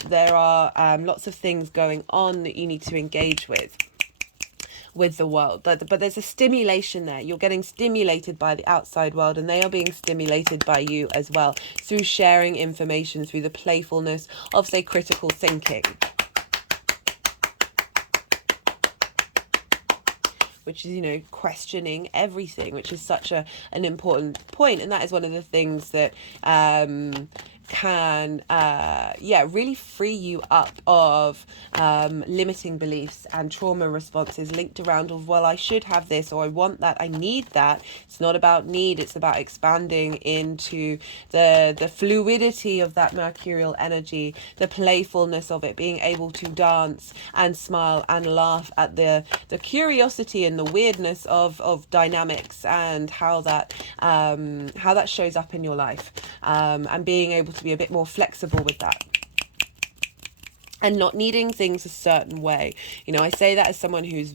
there are lots of things going on that you need to engage with the world, but there's a stimulation there. You're getting stimulated by the outside world, and they are being stimulated by you as well, through sharing information, through the playfulness of, say, critical thinking, which is, questioning everything, which is such an important point. And that is one of the things that can really free you up of limiting beliefs and trauma responses linked around of, well, I should have this, or I want that, I need that. It's not about need, it's about expanding into the fluidity of that mercurial energy, the playfulness of it, being able to dance and smile and laugh at the curiosity and the weirdness of dynamics, and how that shows up in your life, and being able to be a bit more flexible with that, and not needing things a certain way. I say that as someone who's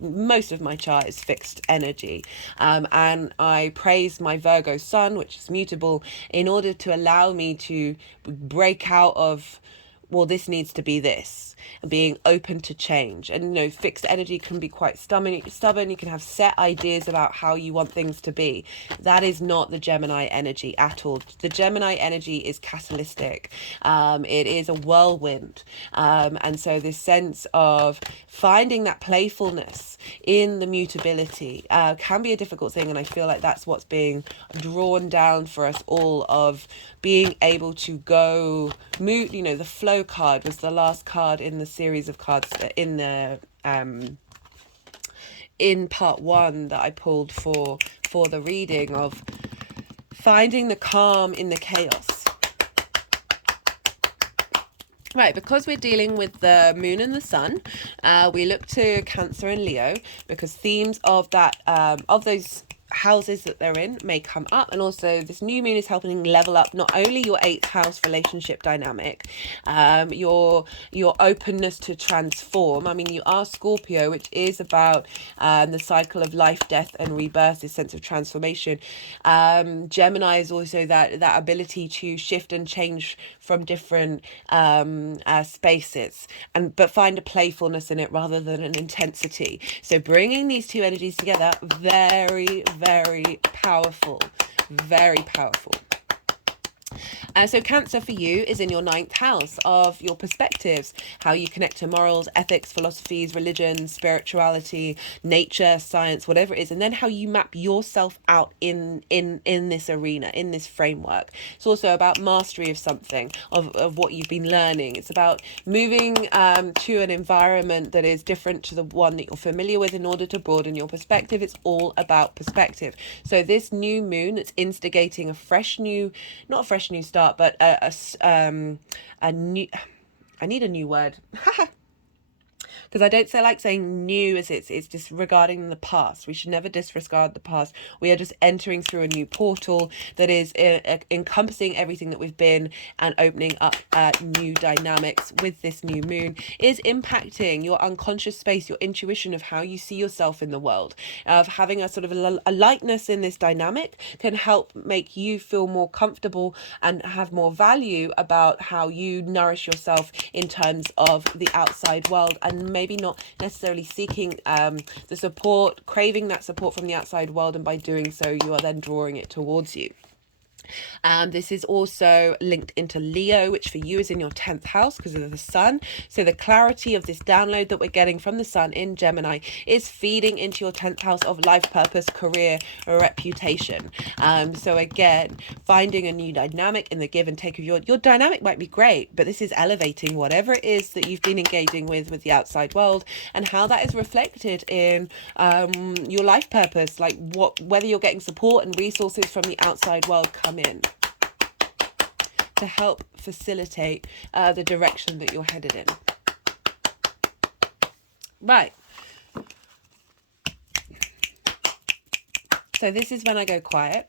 most of my chart is fixed energy, and I praise my Virgo Sun, which is mutable, in order to allow me to break out of, well, this needs to be this, and being open to change. And fixed energy can be quite stubborn. You can have set ideas about how you want things to be. That is not the Gemini energy at all. The Gemini energy is catalytic. It is a whirlwind, and so this sense of finding that playfulness in the mutability can be a difficult thing. And I feel like that's what's being drawn down for us all, of being able to go move. The flow card was the last card in the series of cards in the in part 1 that I pulled for the reading, of finding the calm in the chaos. Right, because we're dealing with the moon and the sun, we look to Cancer and Leo, because themes of that of those houses that they're in may come up. And also this new moon is helping level up not only your 8th house relationship dynamic, your openness to transform. I mean, you are Scorpio, which is about the cycle of life, death and rebirth, this sense of transformation. Gemini is also that ability to shift and change from different spaces, but find a playfulness in it rather than an intensity. So bringing these two energies together, very, very powerful, very powerful. So Cancer for you is in your 9th house of your perspectives, how you connect to morals, ethics, philosophies, religion, spirituality, nature, science, whatever it is, and then how you map yourself out in this arena, in this framework. It's also about mastery of something, of what you've been learning. It's about moving to an environment that is different to the one that you're familiar with in order to broaden your perspective. It's all about perspective. So this new moon, it's instigating a fresh new, not a fresh new start, but a new, I need a new word. Because I don't say like saying new as it's just regarding the past. We should never disregard the past. We are just entering through a new portal that is encompassing everything that we've been, and opening up new dynamics with this new moon is impacting your unconscious space, your intuition of how you see yourself in the world. Of having a sort of a lightness in this dynamic can help make you feel more comfortable and have more value about how you nourish yourself in terms of the outside world, and maybe not necessarily seeking the support, craving that support from the outside world, and by doing so you are then drawing it towards you. This is also linked into Leo, which for you is in your 10th house because of the sun. So the clarity of this download that we're getting from the sun in Gemini is feeding into your 10th house of life, purpose, career, or reputation. So again, finding a new dynamic in the give and take of your dynamic might be great, but this is elevating whatever it is that you've been engaging with the outside world, and how that is reflected in your life purpose, like whether you're getting support and resources from the outside world come in to help facilitate the direction that you're headed in. Right. So this is when I go quiet.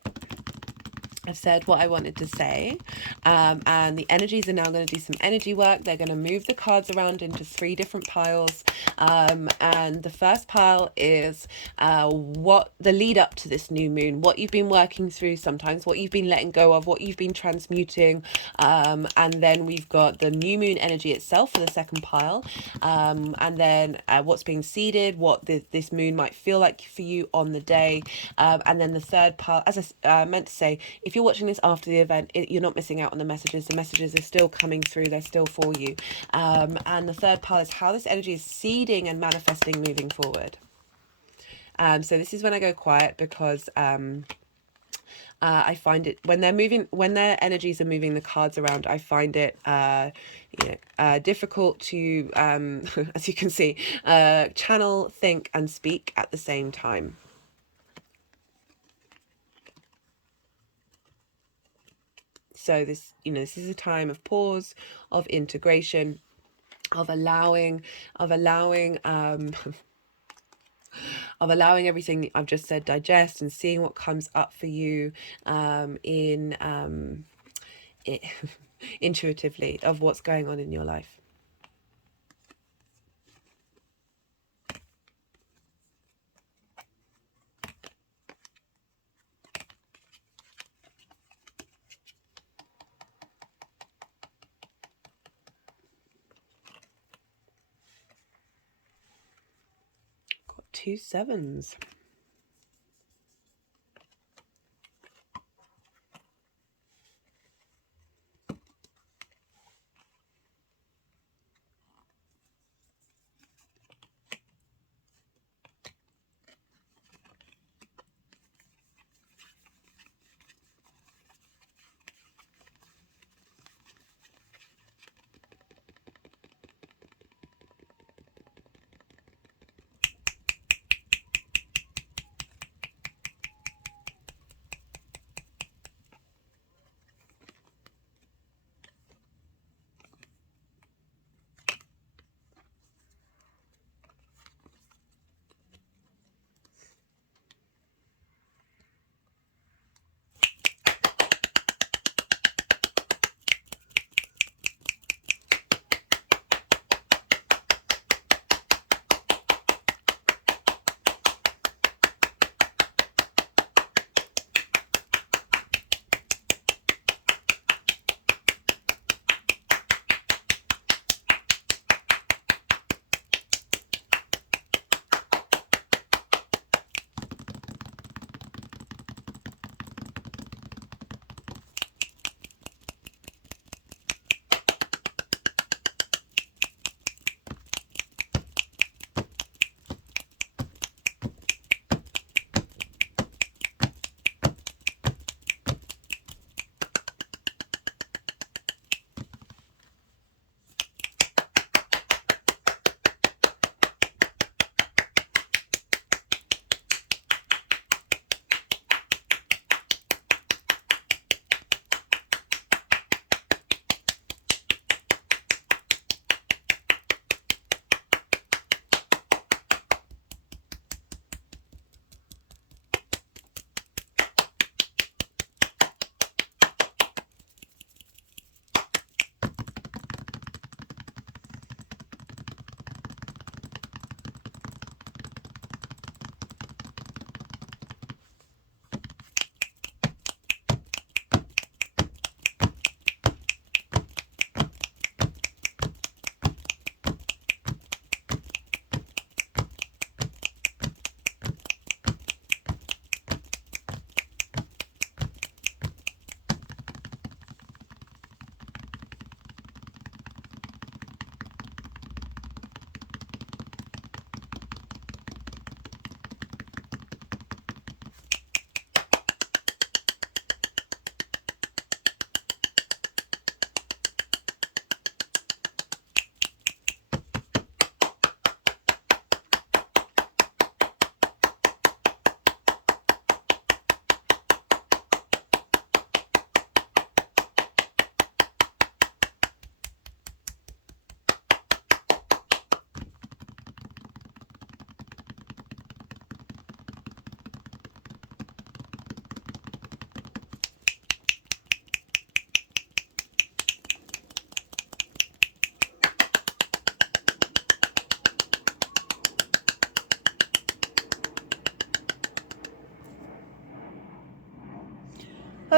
I've said what I wanted to say, and the energies are now going to do some energy work. They're going to move the cards around into 3 different piles, and the first pile is what the lead up to this new moon, what you've been working through, sometimes what you've been letting go of, what you've been transmuting, and then we've got the new moon energy itself for the second pile, and then what's being seeded, what this moon might feel like for you on the day, and then the third pile, as I meant to say, if you're watching this after the event, you're not missing out on the messages. The messages are still coming through. They're still for you. And the third pile is how this energy is seeding and manifesting moving forward. So this is when I go quiet, because I find it when their energies are moving the cards around, I find it difficult to, as you can see, channel, think, and speak at the same time. So this is a time of pause, of integration, of allowing of allowing everything I've just said digest, and seeing what comes up for you intuitively of what's going on in your life. Got 2 sevens.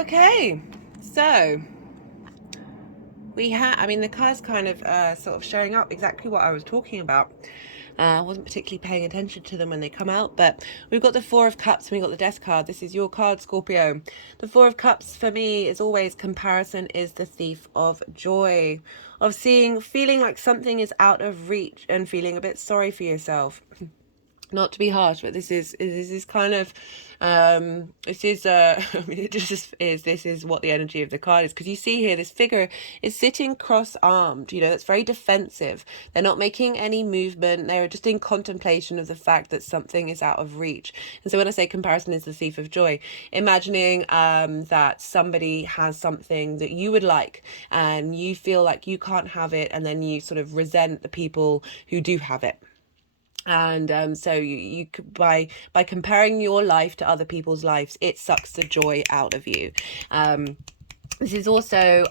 Okay, so we have, I mean, the cards kind of sort of showing up exactly what I was talking about. I wasn't particularly paying attention to them when they come out, but we've got the Four of Cups and we've got the Death card. This is your card, Scorpio. The Four of Cups for me is always comparison is the thief of joy, of feeling like something is out of reach and feeling a bit sorry for yourself. Not to be harsh, but this is kind of this is I mean, it just is, this is what the energy of the card is, because you see here this figure is sitting cross-armed, you know, that's very defensive. They're not making any movement, they're just in contemplation of the fact that something is out of reach. And so when I say comparison is the thief of joy, imagining that somebody has something that you would like and you feel like you can't have it, and then you sort of resent the people who do have it. And so you by comparing your life to other people's lives, it sucks the joy out of you. This is also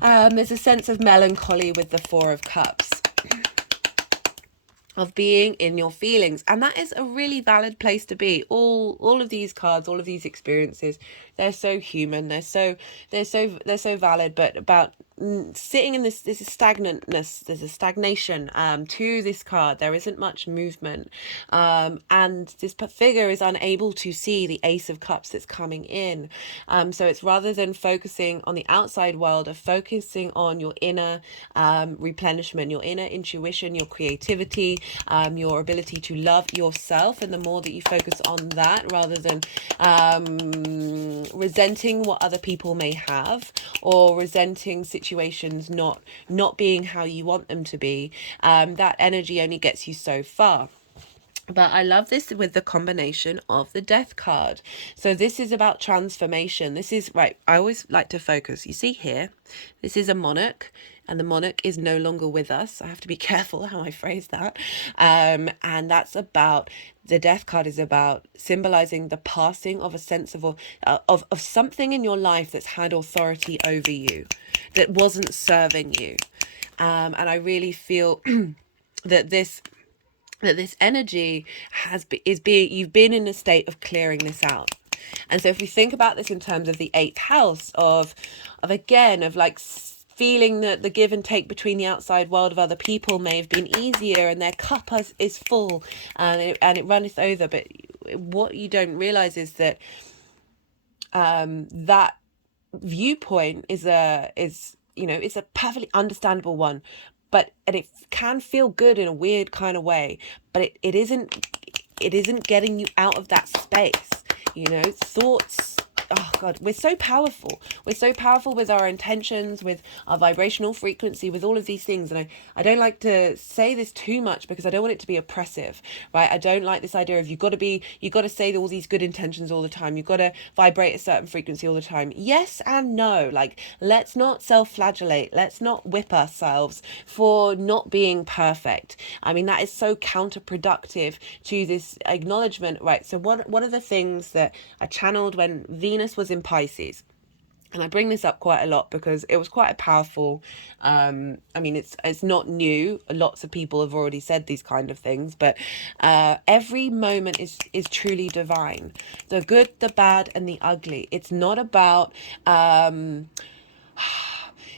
there's a sense of melancholy with the Four of Cups, of being in your feelings, and that is a really valid place to be. All of these cards, all of these experiences, they're so human, they're so valid, but about sitting in this stagnantness, there's a stagnation to this card. There isn't much movement, and this figure is unable to see the Ace of Cups that's coming in. So it's, rather than focusing on the outside world, of focusing on your inner replenishment, your inner intuition, your creativity, your ability to love yourself. And the more that you focus on that, rather than resenting what other people may have, or resenting situations not being how you want them to be, that energy only gets you so far. But I love this with the combination of the Death card. So this is about transformation. This is, right, I always like to focus. You see here, this is a monarch, and the monarch is no longer with us. I have to be careful how I phrase that. And that's about, the Death card is about symbolizing the passing of a sense of something in your life that's had authority over you, that wasn't serving you. And I really feel that this energy you've been in a state of clearing this out. And so if we think about this in terms of the 8th house of like feeling that the give and take between the outside world of other people may have been easier, and their cup is full, and it runneth over. But what you don't realize is that that viewpoint is it's a perfectly understandable one, and it can feel good in a weird kind of way, but it isn't getting you out of that space. Thoughts, oh God, we're so powerful with our intentions, with our vibrational frequency, with all of these things. And I don't like to say this too much, because I don't want it to be oppressive, right? I don't like this idea of you got to say all these good intentions all the time, you've got to vibrate a certain frequency all the time. Yes and no. Like, let's not self-flagellate, let's not whip ourselves for not being perfect. I mean, that is so counterproductive to this acknowledgement, right? So one of the things that I channeled when Venus was in Pisces, and I bring this up quite a lot because it was quite a powerful, I mean, it's not new. Lots of people have already said these kind of things, but every moment is truly divine. The good, the bad, and the ugly. It's not about,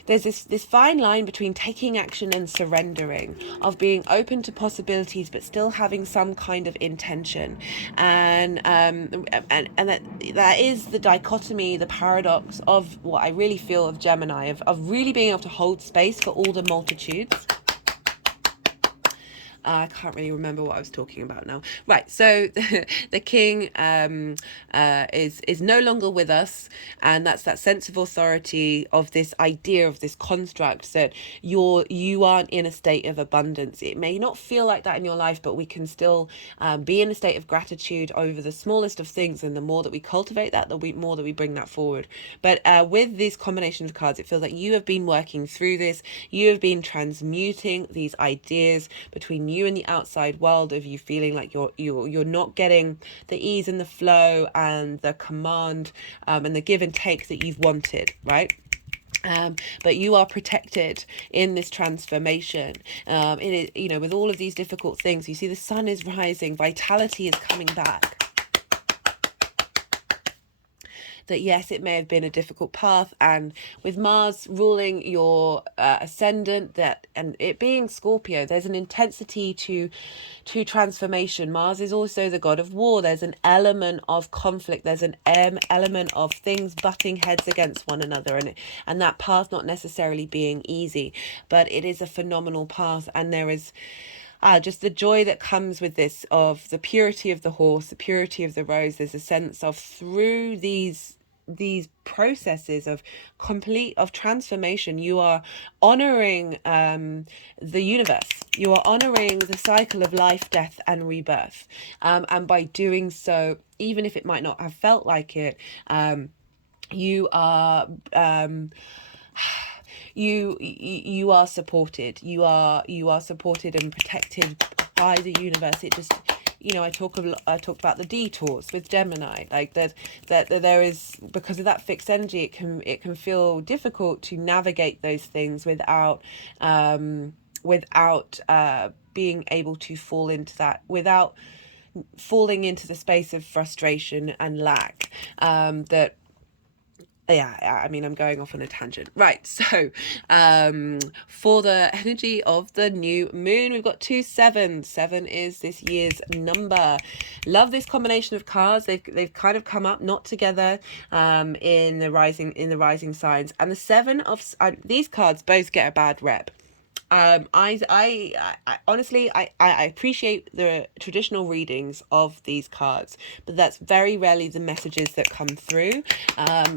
there's this fine line between taking action and surrendering, of being open to possibilities but still having some kind of intention, and that is the dichotomy, the paradox of what I really feel of Gemini, of really being able to hold space for all the multitudes. I can't really remember what I was talking about now. Right, so the king is no longer with us, and that's that sense of authority, of this idea, of this construct that you aren't in a state of abundance. It may not feel like that in your life, but we can still be in a state of gratitude over the smallest of things, and the more that we cultivate that, the more that we bring that forward. But with this combination of cards, it feels like you have been working through this, you have been transmuting these ideas between you and the outside world, of you feeling like you're not getting the ease and the flow and the command and the give and take that you've wanted, right? But you are protected in this transformation. It is, with all of these difficult things, you see the sun is rising, vitality is coming back. that yes, it may have been a difficult path, and with Mars ruling your ascendant, that and it being Scorpio, there's an intensity to transformation. Mars is also the god of war. There's an element of conflict. There's an element of things butting heads against one another, and that path not necessarily being easy, but it is a phenomenal path, and there is just the joy that comes with this, of the purity of the horse, the purity of the rose. There's a sense of, through these processes of transformation, you are honoring the universe. You are honoring the cycle of life, death, and rebirth, and by doing so, even if it might not have felt like it, you are you are supported. You are supported and protected by the universe. It just, I talked about the detours with Gemini, like that there is, because of that fixed energy, it can feel difficult to navigate those things without being able to fall into that, without falling into the space of frustration and lack. Yeah, I mean, I'm going off on a tangent. Right, so for the energy of the new moon, we've got 2 7s. 7 is this year's number. Love this combination of cards. They've kind of come up, not together, in the rising signs. And the 7 of these cards both get a bad rep. I honestly, I appreciate the traditional readings of these cards, but that's very rarely the messages that come through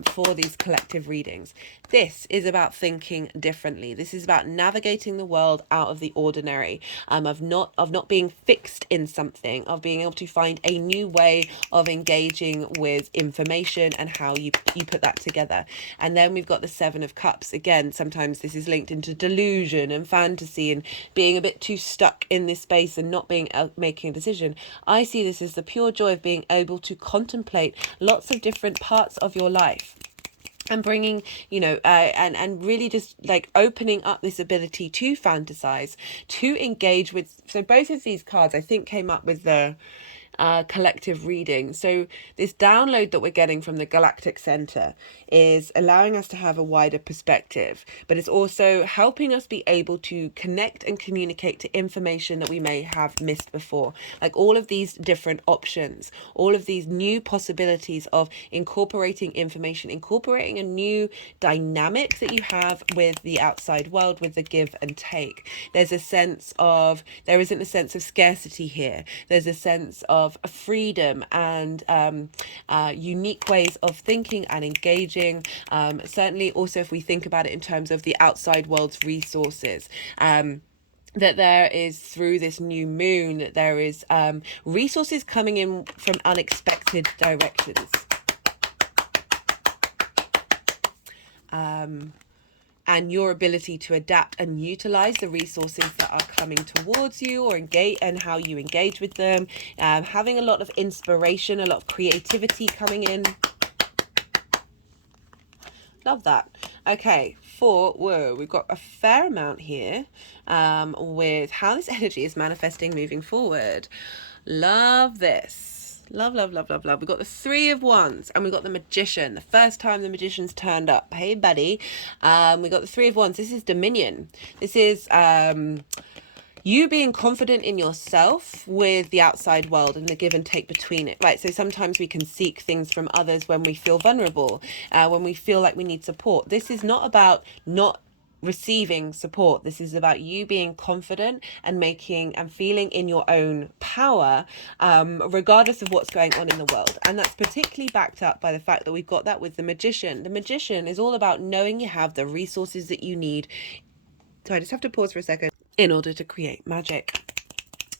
for these collective readings. This is about thinking differently. This is about navigating the world out of the ordinary, of not being fixed in something, of being able to find a new way of engaging with information and how you put that together. And then we've got the 7 of Cups. Again, sometimes this is linked into delusion and fantasy and being a bit too stuck in this space and not being making a decision. I see this as the pure joy of being able to contemplate lots of different parts of your life, and bringing, and really just like opening up this ability to fantasize, to engage with. So both of these cards, I think, came up with the collective reading. So this download that we're getting from the galactic center is allowing us to have a wider perspective, but it's also helping us be able to connect and communicate to information that we may have missed before, like all of these different options, all of these new possibilities of incorporating information, incorporating a new dynamic that you have with the outside world, with the give and take. There isn't a sense of scarcity here. There's a sense of freedom and unique ways of thinking and engaging. Certainly also, if we think about it in terms of the outside world's resources, that there is, through this new moon, that there is resources coming in from unexpected directions. And your ability to adapt and utilize the resources that are coming towards you, or engage, and how you engage with them. Having a lot of inspiration, a lot of creativity coming in. Love that. Okay, we've got a fair amount here with how this energy is manifesting moving forward. Love this. Love. We've got the 3 of Wands, and we've got the Magician. The first time the Magician's turned up. Hey, buddy. We got the 3 of Wands. This is dominion. This is you being confident in yourself with the outside world and the give and take between it. Right, so sometimes we can seek things from others when we feel vulnerable, when we feel like we need support. This is not about not receiving support. This is about you being confident and making and feeling in your own power, regardless of what's going on in the world. And that's particularly backed up by the fact that we've got that with the Magician. The Magician is all about knowing you have the resources that you need. So I just have to pause for a second in order to create magic.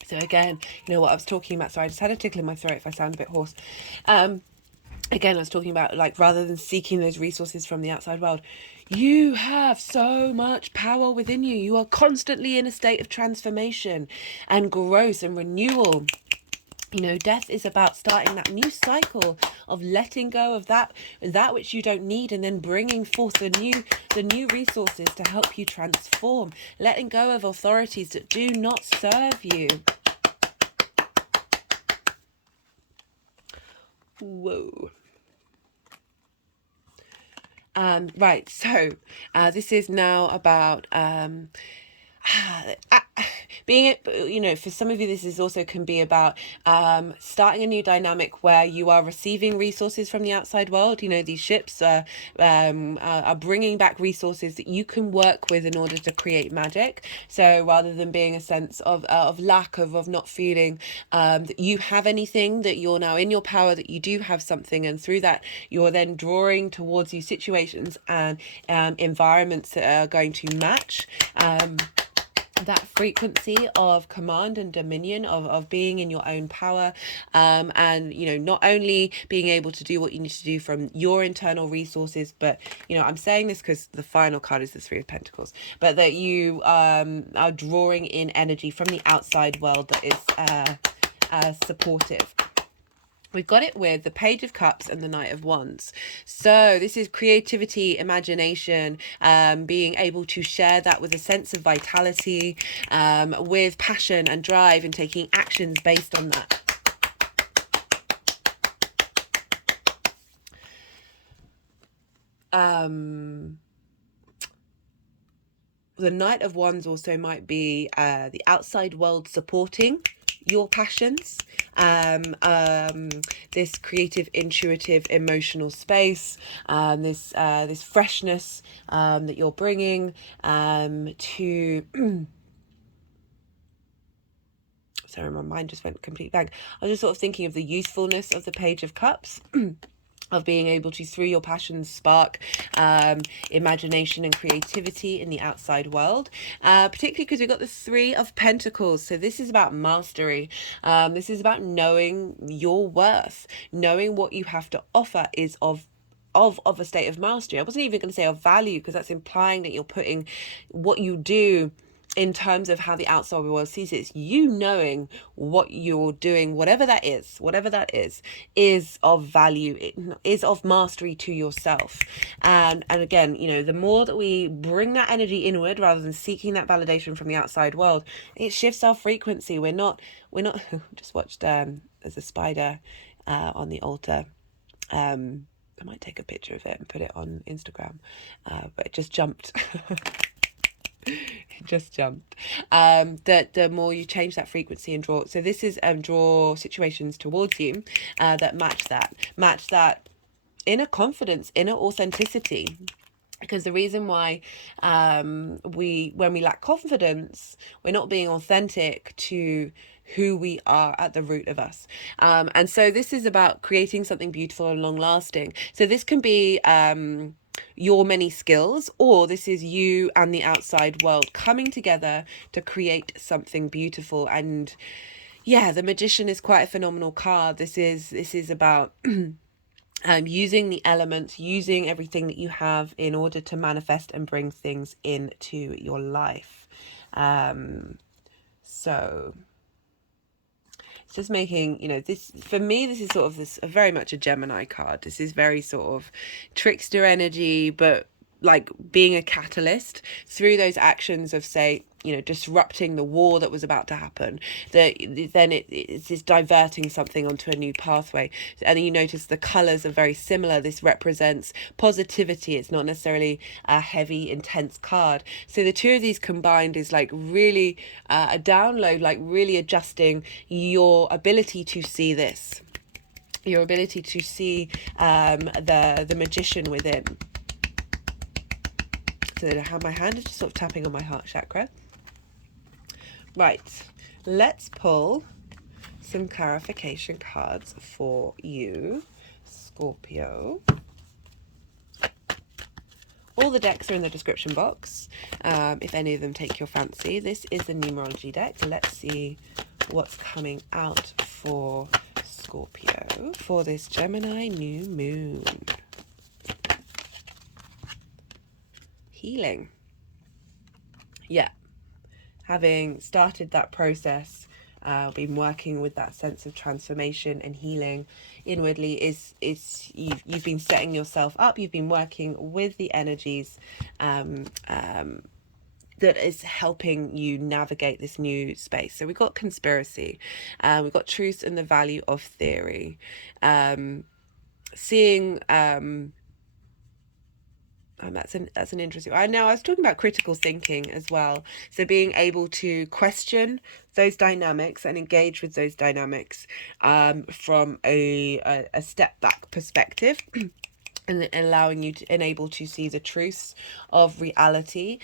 So again, what I was talking about. Sorry, I just had a tickle in my throat if I sound a bit hoarse. Again, I was talking about, like, rather than seeking those resources from the outside world, you have so much power within you. You are constantly in a state of transformation and growth and renewal. Death is about starting that new cycle of letting go of that which you don't need, and then bringing forth the new resources to help you transform. Letting go of authorities that do not serve you. Whoa. Right, so this is now about being, you know, for some of you this is also can be about starting a new dynamic where you are receiving resources from the outside world. You know, these ships are bringing back resources that you can work with in order to create magic. So rather than being a sense of lack of not feeling that you have anything, that you're now in your power, that you do have something, and through that you're then drawing towards you situations and environments that are going to match that frequency of command and dominion, of being in your own power, and, you know, not only being able to do what you need to do from your internal resources, but, you know, I'm saying this because the final card is the Three of Pentacles, but that you are drawing in energy from the outside world that is supportive. We've got it with the Page of Cups and the Knight of Wands. So this is creativity, imagination, being able to share that with a sense of vitality, with passion and drive, and taking actions based on that. The Knight of Wands also might be the outside world supporting your passions, this creative, intuitive, emotional space, this freshness that you're bringing to sorry, my mind just went complete blank. I was just sort of thinking of the usefulness of the Page of Cups. Of being able to, through your passions, spark imagination and creativity in the outside world, particularly because we've got the Three of Pentacles. So this is about mastery. This is about knowing your worth, knowing what you have to offer is of a state of mastery. I wasn't even going to say of value, because that's implying that you're putting what you do in terms of how the outside world sees it. It's you knowing what you're doing, whatever that is of value. It is of mastery to yourself. And again, you know, the more that we bring that energy inward rather than seeking that validation from the outside world, it shifts our frequency. We're not just watched there's a spider on the altar. I might take a picture of it and put it on Instagram, but it just jumped. It just jumped. That the more you change that frequency and draw, so this is draw situations towards you that match that inner confidence, inner authenticity. Because the reason why when we lack confidence, we're not being authentic to who we are at the root of us. And so this is about creating something beautiful and long lasting. So this can be your many skills, or this is you and the outside world coming together to create something beautiful. And yeah, the Magician is quite a phenomenal card. This is about using the elements, using everything that you have in order to manifest and bring things into your life. So it's just making, you know, this, for me, this is sort of this very much a Gemini card. This is very sort of trickster energy, but like being a catalyst through those actions of, say, you know, disrupting the war that was about to happen, that then it's just diverting something onto a new pathway. And you notice the colors are very similar. This represents positivity. It's not necessarily a heavy, intense card. So the two of these combined is like really a download, like really adjusting your ability to see this, your ability to see the Magician within. So my hand is just sort of tapping on my heart chakra. Right, let's pull some clarification cards for you, Scorpio. All the decks are in the description box, if any of them take your fancy. This is the numerology deck. Let's see what's coming out for Scorpio for this Gemini new moon. Healing. Yeah. Having started that process, been working with that sense of transformation and healing inwardly, is you've been setting yourself up. You've been working with the energies that is helping you navigate this new space. So we've got conspiracy, we've got truth and the value of theory, seeing That's an interesting. I know I was talking about critical thinking as well. So being able to question those dynamics and engage with those dynamics from a step back perspective. And allowing you to enable to see the truths of reality.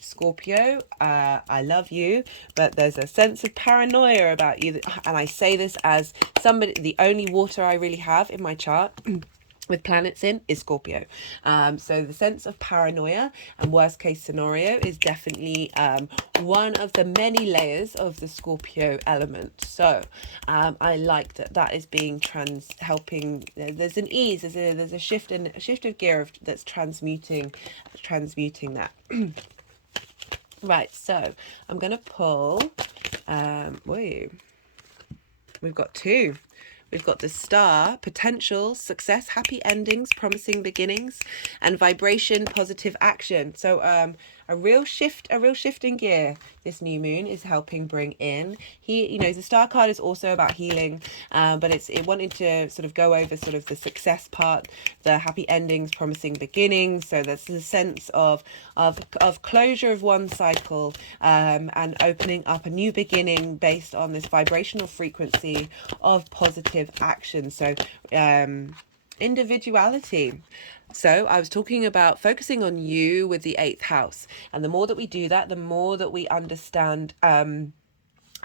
Scorpio, I love you, but there's a sense of paranoia about you. And I say this as somebody, the only water I really have in my chart with planets in is Scorpio. So the sense of paranoia and worst case scenario is definitely one of the many layers of the Scorpio element. So I like that is being helping. There's an ease. There's a shift of gear that's transmuting that. Right. So I'm gonna pull. We've got two. We've got the star, potential, success, happy endings, promising beginnings, and vibration, positive action. So a real shift in gear this new moon is helping bring in. The star card is also about healing, but it wanted to sort of go over sort of the success part, the happy endings, promising beginnings. So there's the sense of closure of one cycle and opening up a new beginning based on this vibrational frequency of positive action. So individuality. So I was talking about focusing on you with the 8th house, and the more that we do that, the more that we understand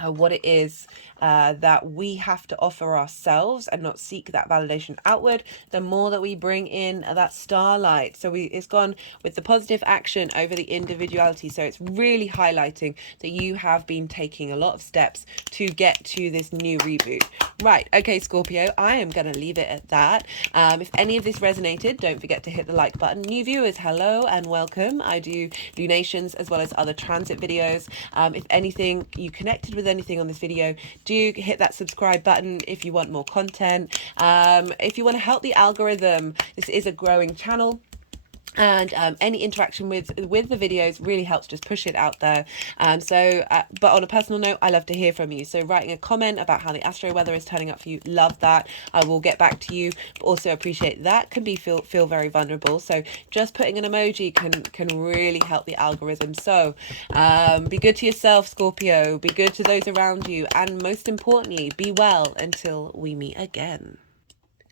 what it is that we have to offer ourselves and not seek that validation outward, the more that we bring in that starlight. So it's gone with the positive action over the individuality. So it's really highlighting that you have been taking a lot of steps to get to this new reboot. Right, okay, Scorpio, I am going to leave it at that. If any of this resonated, don't forget to hit the like button. New viewers, hello and welcome. I do lunations as well as other transit videos. If anything, you connected with anything on this video, do hit that subscribe button if you want more content. If you want to help the algorithm, this is a growing channel, and any interaction with the videos really helps just push it out there. But on a personal note, I love to hear from you. So writing a comment about how the astro weather is turning up for you, love that. I will get back to you, but also appreciate that can be feel very vulnerable. So just putting an emoji can really help the algorithm. So be good to yourself, Scorpio, be good to those around you, and most importantly, be well until we meet again.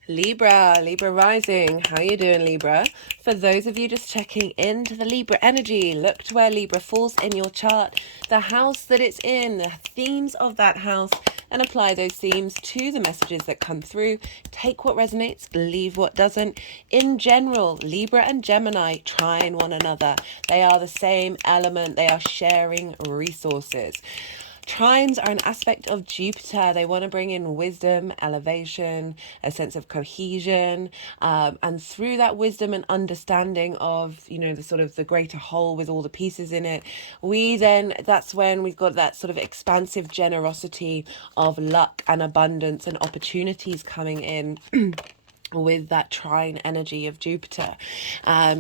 Libra rising. How you doing, Libra? For those of you just checking into the Libra energy, look to where Libra falls in your chart, the house that it's in, the themes of that house, and apply those themes to the messages that come through. Take what resonates, leave what doesn't. In general, Libra and Gemini trine one another. They are the same element. They are sharing resources. Trines are an aspect of Jupiter. They want to bring in wisdom, elevation, a sense of cohesion, and through that wisdom and understanding of, the sort of the greater whole with all the pieces in it, that's when we've got that sort of expansive generosity of luck and abundance and opportunities coming in. With that trine energy of Jupiter.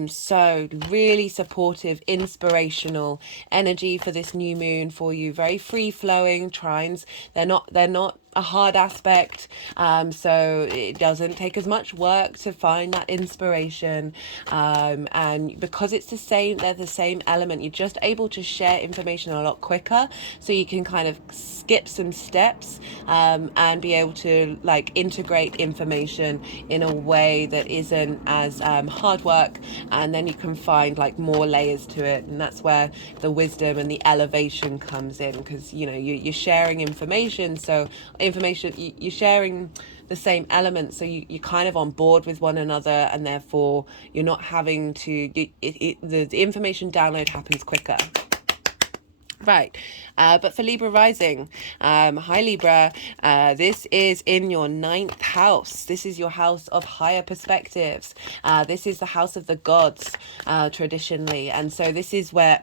So really supportive, inspirational energy for this new moon for you. Very free flowing trines. They're not a hard aspect, so it doesn't take as much work to find that inspiration, and because they're the same element, you're just able to share information a lot quicker, so you can kind of skip some steps and be able to integrate information in a way that isn't as hard work, and then you can find more layers to it, and that's where the wisdom and the elevation comes in, because you're sharing information, you're sharing the same elements, so you're kind of on board with one another, and therefore you're not having to the information download happens quicker. Right, but for Libra rising, hi Libra, this is in your 9th house. This is your house of higher perspectives. This is the house of the gods, traditionally, and so this is where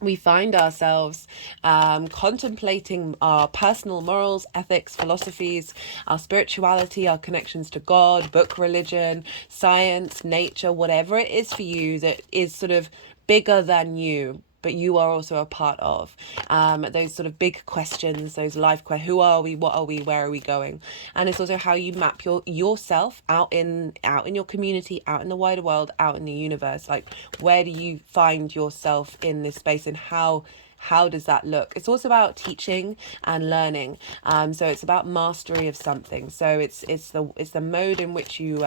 we find ourselves contemplating our personal morals, ethics, philosophies, our spirituality, our connections to God, book religion, science, nature, whatever it is for you that is sort of bigger than you, but you are also a part of. Those sort of big questions, those life questions: who are we, what are we, where are we going? And it's also how you map yourself out in your community, out in the wider world, out in the universe. Like, where do you find yourself in this space, and how does that look? It's also about teaching and learning. So it's about mastery of something. So it's the mode in which you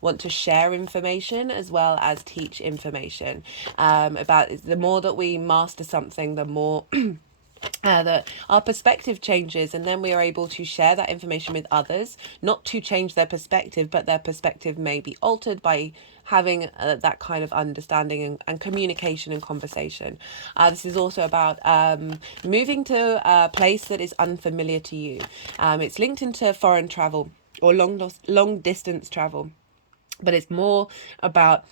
want to share information as well as teach information. About the more that we master something, the more that our perspective changes, and then we are able to share that information with others, not to change their perspective, but their perspective may be altered by having that kind of understanding and communication and conversation. This is also about moving to a place that is unfamiliar to you. It's linked into foreign travel or long distance travel, but it's more about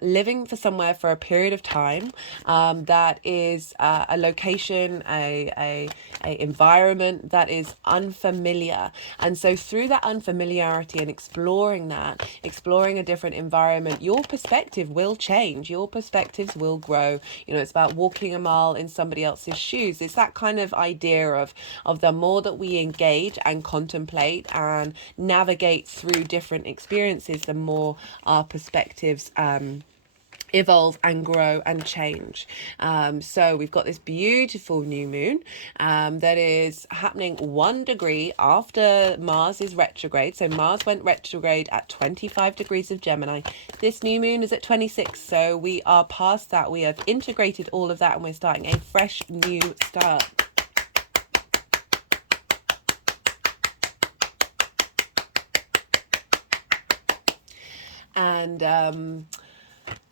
living for somewhere for a period of time that is a location, a environment that is unfamiliar. And so through that unfamiliarity and exploring a different environment, your perspective will change, your perspectives will grow. You know, it's about walking a mile in somebody else's shoes. It's that kind of idea of the more that we engage and contemplate and navigate through different experiences, the more our perspectives evolve and grow and change. So we've got this beautiful new moon that is happening 1 degree after Mars is retrograde. So Mars went retrograde at 25 degrees of Gemini. This new moon is at 26. So we are past that. We have integrated all of that, and we're starting a fresh new start. And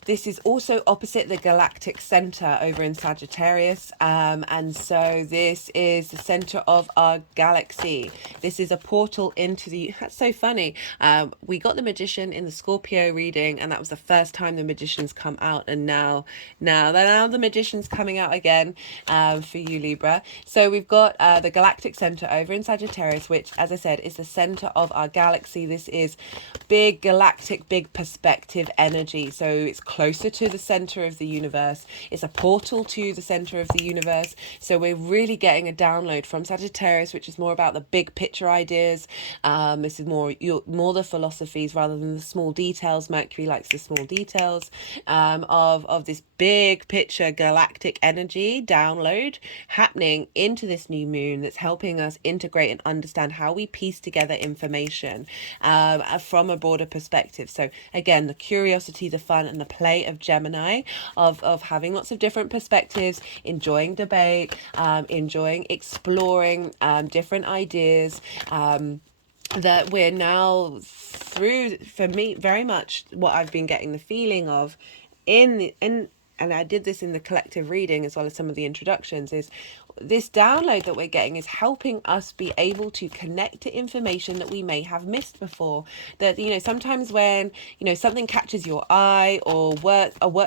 this is also opposite the galactic center over in Sagittarius. And so this is the center of our galaxy. This is a portal into the... That's so funny. We got the Magician in the Scorpio reading, and that was the first time the Magician's come out. And now the Magician's coming out again for you, Libra. So we've got the galactic center over in Sagittarius, which, as I said, is the center of our galaxy. This is big galactic, big perspective energy. So it's closer to the center of the universe. It's a portal to the center of the universe. So we're really getting a download from Sagittarius, which is more about the big picture ideas. This is more the philosophies rather than the small details. Mercury likes the small details of this big picture galactic energy download happening into this new moon that's helping us integrate and understand how we piece together information from a broader perspective. So again, the curiosity, the fun, and the play of Gemini, of having lots of different perspectives, enjoying debate, enjoying exploring different ideas, that we're now through, for me, very much what I've been getting the feeling of and I did this in the collective reading as well as some of the introductions, is this download that we're getting is helping us be able to connect to information that we may have missed before. That, you know, sometimes when, you know, something catches your eye, or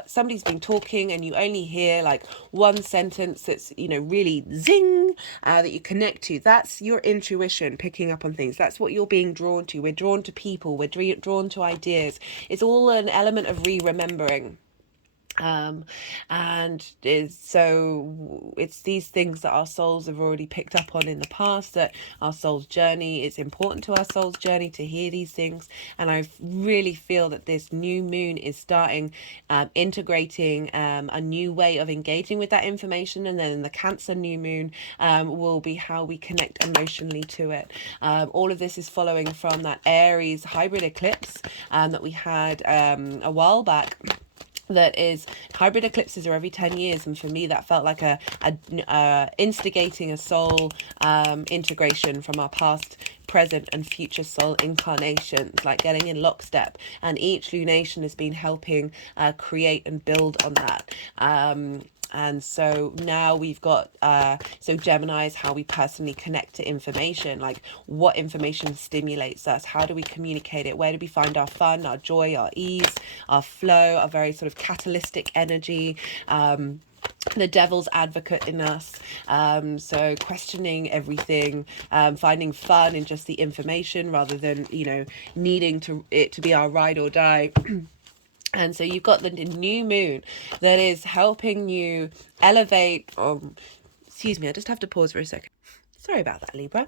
somebody's been talking and you only hear like one sentence that's, you know, really zing, that you connect to, that's your intuition picking up on things. That's what you're being drawn to. We're drawn to people, we're drawn to ideas. It's all an element of remembering. So it's these things that our souls have already picked up on in the past, that our soul's journey, it's important to our soul's journey to hear these things. And I really feel that this new moon is starting integrating a new way of engaging with that information. And then the Cancer new moon will be how we connect emotionally to it. All of this is following from that Aries hybrid eclipse that we had a while back. That is, hybrid eclipses are every 10 years, and for me that felt like a instigating a soul integration from our past, present, and future soul incarnations, like getting in lockstep, and each lunation has been helping create and build on that. And so now we've got, so Gemini is how we personally connect to information, like what information stimulates us, how do we communicate it, where do we find our fun, our joy, our ease, our flow, our very sort of catalytic energy, the devil's advocate in us, so questioning everything, finding fun in just the information rather than, you know, needing it to be our ride or die. And so you've got the new moon that is helping you elevate. Excuse me, I just have to pause for a second. Sorry about that, Libra.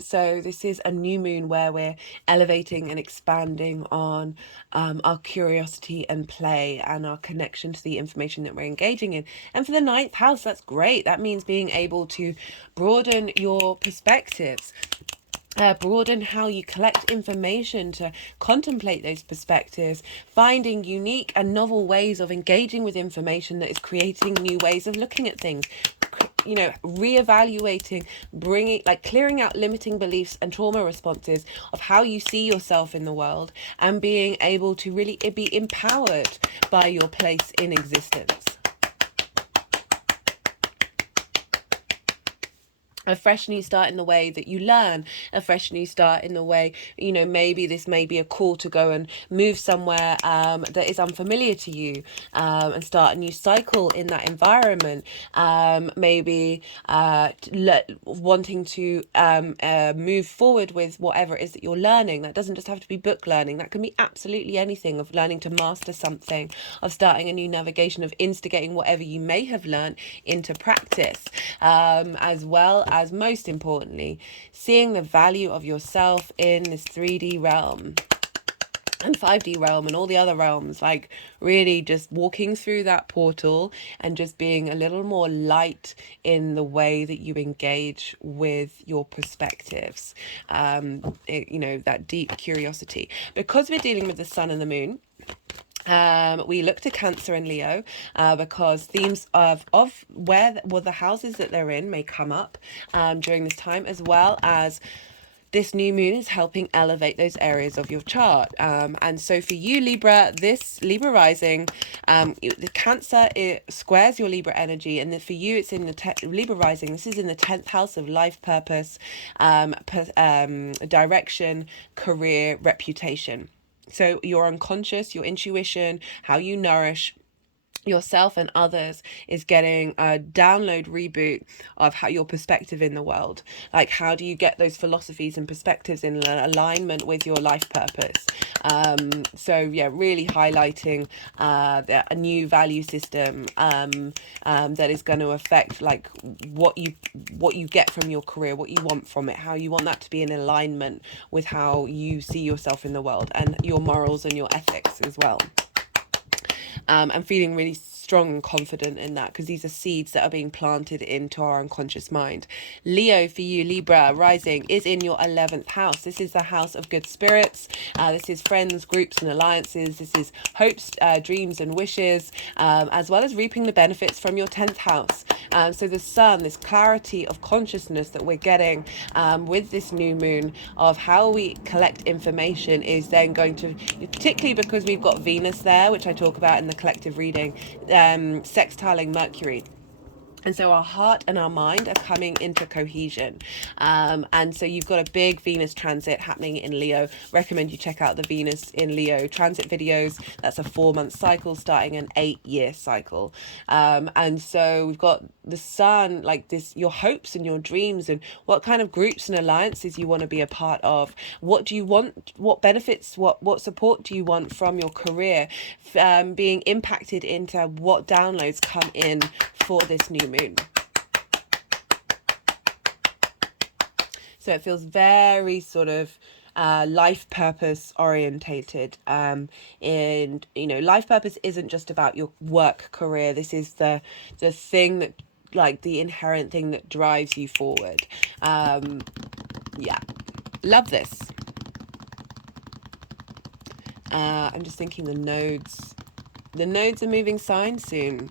So this is a new moon where we're elevating and expanding on our curiosity and play and our connection to the information that we're engaging in. And for the 9th house, that's great. That means being able to broaden your perspectives. Broaden how you collect information to contemplate those perspectives, finding unique and novel ways of engaging with information that is creating new ways of looking at things, you know, reevaluating, clearing out limiting beliefs and trauma responses of how you see yourself in the world, and being able to really be empowered by your place in existence. A fresh new start in the way that you learn, a fresh new start in the way, you know, maybe this may be a call to go and move somewhere that is unfamiliar to you, and start a new cycle in that environment. Maybe wanting to move forward with whatever it is that you're learning. That doesn't just have to be book learning. That can be absolutely anything, of learning to master something, of starting a new navigation, of instigating whatever you may have learned into practice, as well as, most importantly, seeing the value of yourself in this 3D realm and 5D realm and all the other realms, like really just walking through that portal and just being a little more light in the way that you engage with your perspectives. You know, that deep curiosity. Because we're dealing with the sun and the moon, we look to Cancer and Leo, because themes of where the houses that they're in may come up during this time, as well as this new moon is helping elevate those areas of your chart. And so for you, Libra, this Libra rising, the Cancer, it squares your Libra energy. And for you, it's in the Libra rising. This is in the 10th house of life purpose, direction, career, reputation. So your unconscious, your intuition, how you nourish yourself and others is getting a download reboot of how your perspective in the world, like how do you get those philosophies and perspectives in alignment with your life purpose. So yeah, really highlighting a new value system that is going to affect like what you get from your career, what you want from it, how you want that to be in alignment with how you see yourself in the world, and your morals and your ethics as well. I'm feeling really strong and confident in that, because these are seeds that are being planted into our unconscious mind. Leo, for you, Libra rising, is in your 11th house. This is the house of good spirits. This is friends, groups and alliances. This is hopes, dreams and wishes, as well as reaping the benefits from your 10th house. So the sun, this clarity of consciousness that we're getting with this new moon of how we collect information, is then going to, particularly because we've got Venus there, which I talk about in the collective reading, sextiling Mercury. And so our heart and our mind are coming into cohesion. And so you've got a big Venus transit happening in Leo. Recommend you check out the Venus in Leo transit videos. That's a 4-month cycle starting an 8-year cycle. And so we've got the sun, like this, your hopes and your dreams, and what kind of groups and alliances you want to be a part of. What do you want? What benefits, what support do you want from your career? Being impacted into what downloads come in for this new moon. So it feels very sort of life purpose orientated. And you know, life purpose isn't just about your work career. This is the thing that, like, the inherent thing that drives you forward. Yeah, love this. I'm just thinking the nodes are moving signs soon.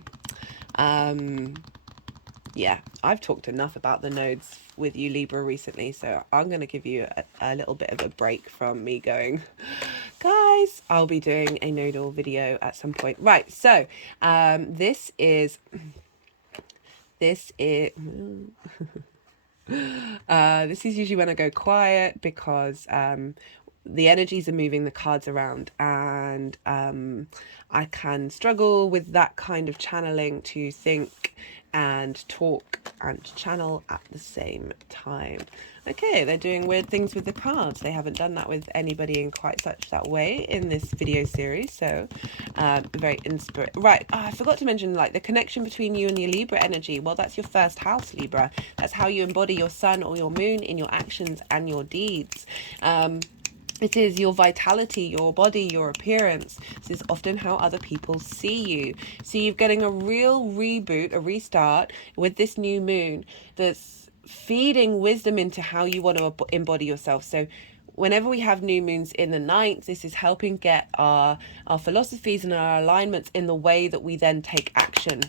Yeah, I've talked enough about the nodes with you, Libra, recently, so I'm going to give you a little bit of a break from me going, guys, I'll be doing a nodal video at some point. Right, so this is this is usually when I go quiet, because the energies are moving the cards around, and I can struggle with that kind of channeling, to think and talk and channel at the same time. Okay, they're doing weird things with the cards. They haven't done that with anybody in quite such that way in this video series. So very inspired. Right, I forgot to mention like the connection between you and your Libra energy. Well, that's your first house, Libra. That's how you embody your sun or your moon in your actions and your deeds. It is your vitality, your body, your appearance. This is often how other people see you. So you're getting a real reboot, a restart with this new moon that's feeding wisdom into how you want to embody yourself. So whenever we have new moons in the ninth, this is helping get our philosophies and our alignments in the way that we then take action.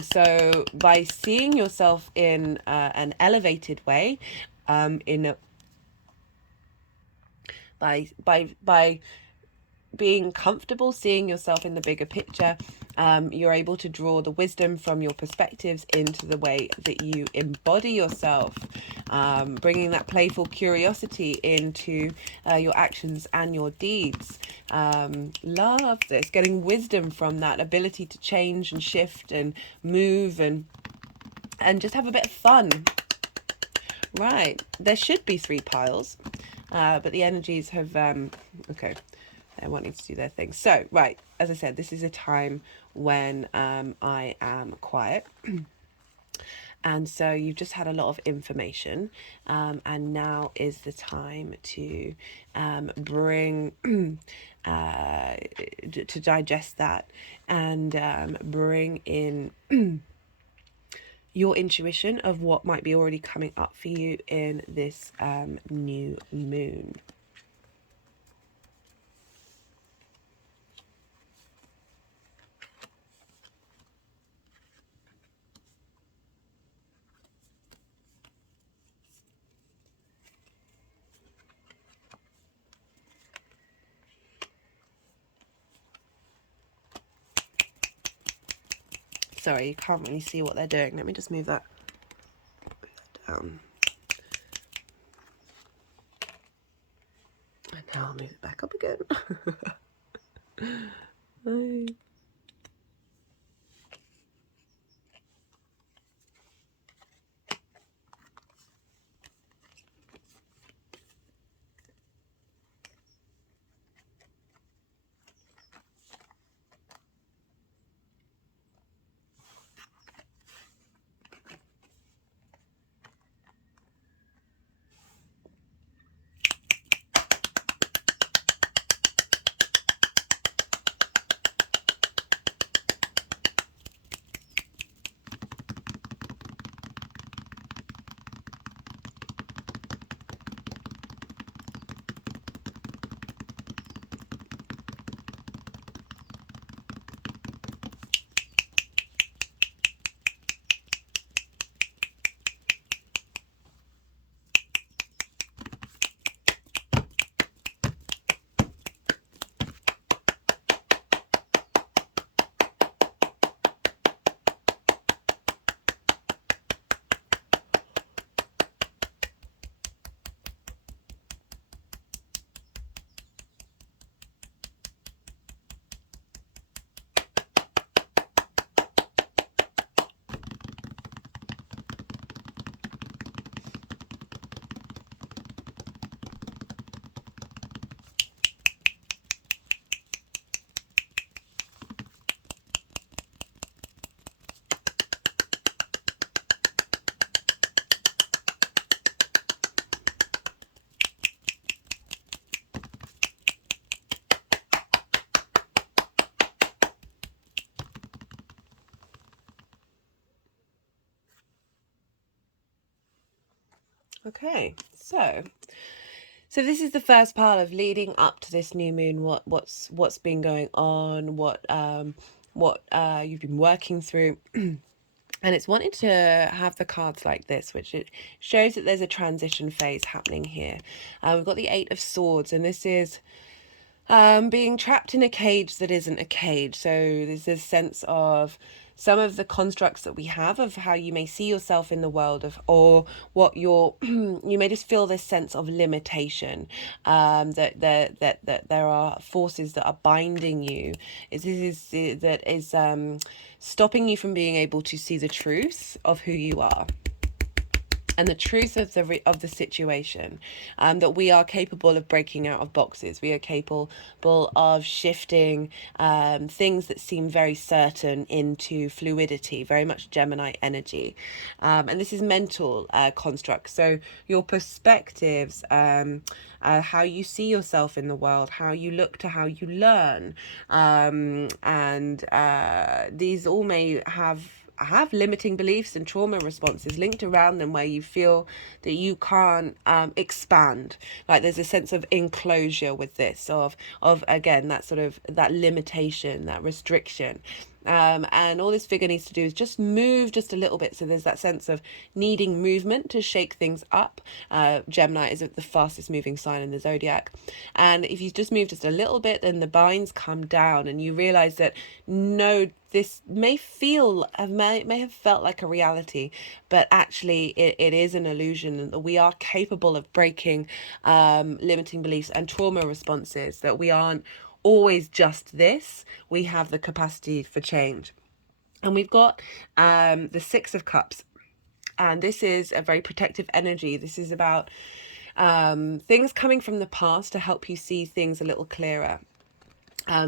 So by seeing yourself in an elevated way, in a by being comfortable seeing yourself in the bigger picture, you're able to draw the wisdom from your perspectives into the way that you embody yourself, bringing that playful curiosity into your actions and your deeds. Love this, getting wisdom from that ability to change and shift and move and just have a bit of fun. Right, there should be 3 piles, but the energies have okay, they're wanting to do their thing. So right, as I said, this is a time when I am quiet. And so you've just had a lot of information, and now is the time to bring to digest that and bring in your intuition of what might be already coming up for you in this new moon. Sorry, you can't really see what they're doing. Let me just move that down. And now I'll move it back up again. Okay, so this is the first part of leading up to this new moon. What's been going on? What you've been working through. And it's wanting to have the cards like this, which it shows that there's a transition phase happening here. We've got the 8 of Swords, and this is being trapped in a cage that isn't a cage. So there's this sense of some of the constructs that we have of how you may see yourself in the world of, or what you're you may just feel this sense of limitation, that there are forces that are binding you. That is stopping you from being able to see the truth of who you are. and the truth of the situation, that we are capable of breaking out of boxes. We are capable of shifting things that seem very certain into fluidity, very much Gemini energy. And this is mental construct. So your perspectives, how you see yourself in the world, how you look to how you learn, and these all may have limiting beliefs and trauma responses linked around them, where you feel that you can't expand. Like there's a sense of enclosure with this, of again that sort of that limitation, that restriction. And all this figure needs to do is just move just a little bit. So there's that sense of needing movement to shake things up. Gemini is the fastest moving sign in the zodiac. And if you just move just a little bit, then the binds come down and you realize that no, this may have felt like a reality, but actually it is an illusion, and that we are capable of breaking limiting beliefs and trauma responses, that we aren't always just this. We have the capacity for change. And we've got the Six of Cups, and this is a very protective energy. This is about things coming from the past to help you see things a little clearer.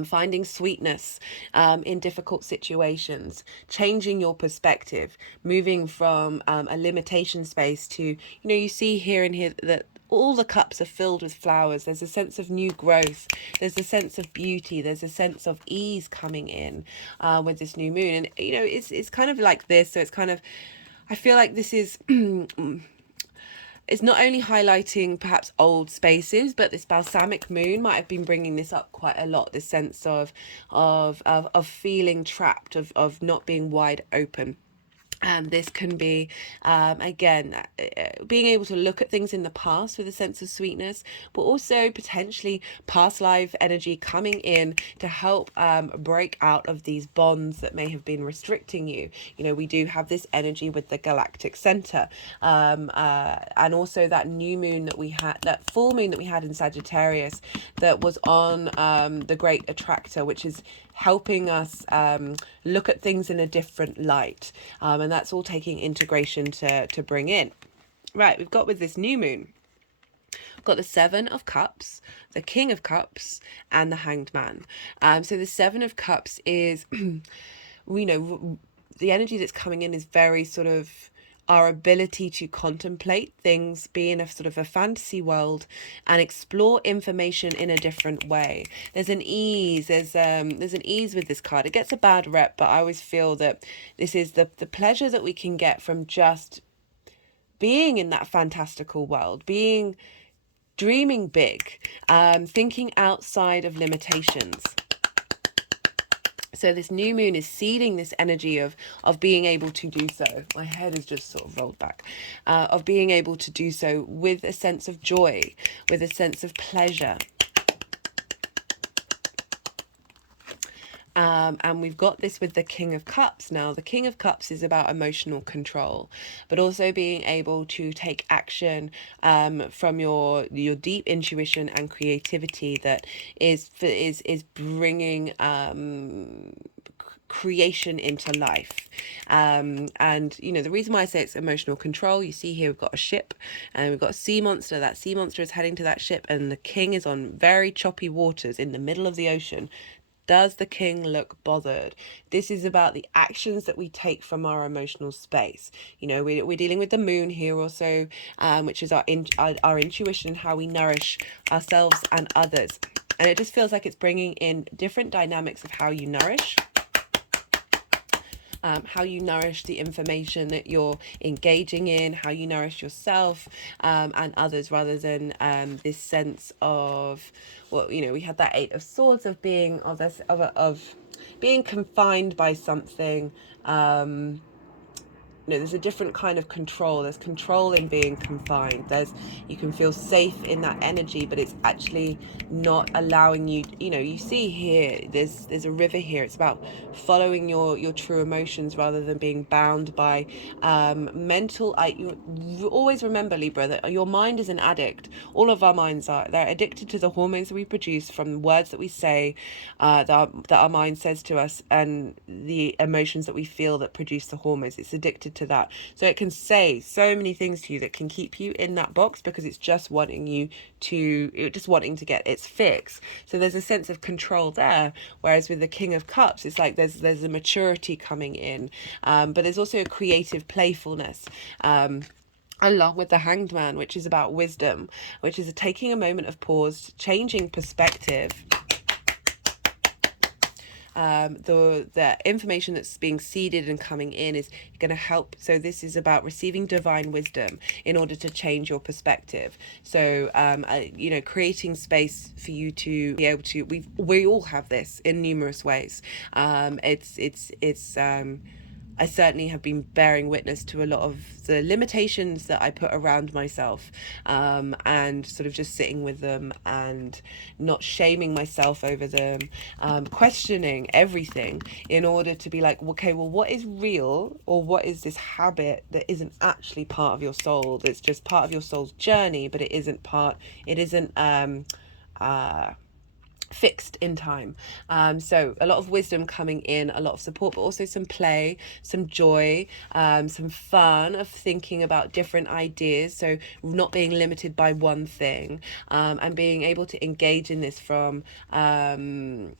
Finding sweetness in difficult situations, changing your perspective, moving from a limitation space to, you see here and here that all the cups are filled with flowers. There's a sense of new growth. There's a sense of beauty. There's a sense of ease coming in with this new moon. And, it's kind of like this. So it's kind of, I feel like this is... It's not only highlighting perhaps old spaces, but this balsamic moon might have been bringing this up quite a lot. This sense of feeling trapped, of not being wide open. And this can be, again, being able to look at things in the past with a sense of sweetness, but also potentially past life energy coming in to help break out of these bonds that may have been restricting you. We do have this energy with the galactic center, and also that new moon that we had, that full moon that we had in Sagittarius, that was on the great attractor, which is helping us look at things in a different light, and that's all taking integration to bring in. Right, we've got with this new moon, we've got the Seven of Cups, the King of Cups, and the Hanged Man. So the Seven of Cups is, the energy that's coming in is very sort of our ability to contemplate things, be in a sort of a fantasy world and explore information in a different way. There's an ease, there's an ease with this card. It gets a bad rep, but I always feel that this is the pleasure that we can get from just being in that fantastical world, dreaming big, thinking outside of limitations. So this new moon is seeding this energy of being able to do so. My head is just sort of rolled back. Of being able to do so with a sense of joy, with a sense of pleasure. And we've got this with the King of Cups. Now, the King of Cups is about emotional control, but also being able to take action from your deep intuition and creativity that is bringing creation into life. And the reason why I say it's emotional control, you see here we've got a ship and we've got a sea monster. That sea monster is heading to that ship, and the king is on very choppy waters in the middle of the ocean. Does the king look bothered? This is about the actions that we take from our emotional space. We're dealing with the moon here also, which is our intuition, how we nourish ourselves and others. And it just feels like it's bringing in different dynamics of how you nourish. How you nourish the information that you're engaging in, how you nourish yourself and others, rather than this sense of, we had that Eight of Swords of being of being confined by something. There's a different kind of control. There's control in being confined. You can feel safe in that energy, but it's actually not allowing you. You see here, there's a river here. It's about following your true emotions rather than being bound by mental. You always remember, Libra, that your mind is an addict. All of our minds are. They're addicted to the hormones that we produce from words that we say, that our mind says to us, and the emotions that we feel that produce the hormones. It's addicted to to that. So it can say so many things to you that can keep you in that box because it's just wanting to get its fix. So there's a sense of control there. Whereas with the King of Cups, it's like there's a maturity coming in, but there's also a creative playfulness. Along with the Hanged Man, which is about wisdom, which is taking a moment of pause, changing perspective. The information that's being seeded and coming in is going to help. So this is about receiving divine wisdom in order to change your perspective. So creating space for you to be able to. We all have this in numerous ways. I certainly have been bearing witness to a lot of the limitations that I put around myself, and sort of just sitting with them and not shaming myself over them, questioning everything in order to be like, okay, well, what is real, or what is this habit that isn't actually part of your soul, that's just part of your soul's journey, but it isn't fixed in time. So a lot of wisdom coming in, a lot of support, but also some play, some joy, some fun of thinking about different ideas. So not being limited by one thing, and being able to engage in this from a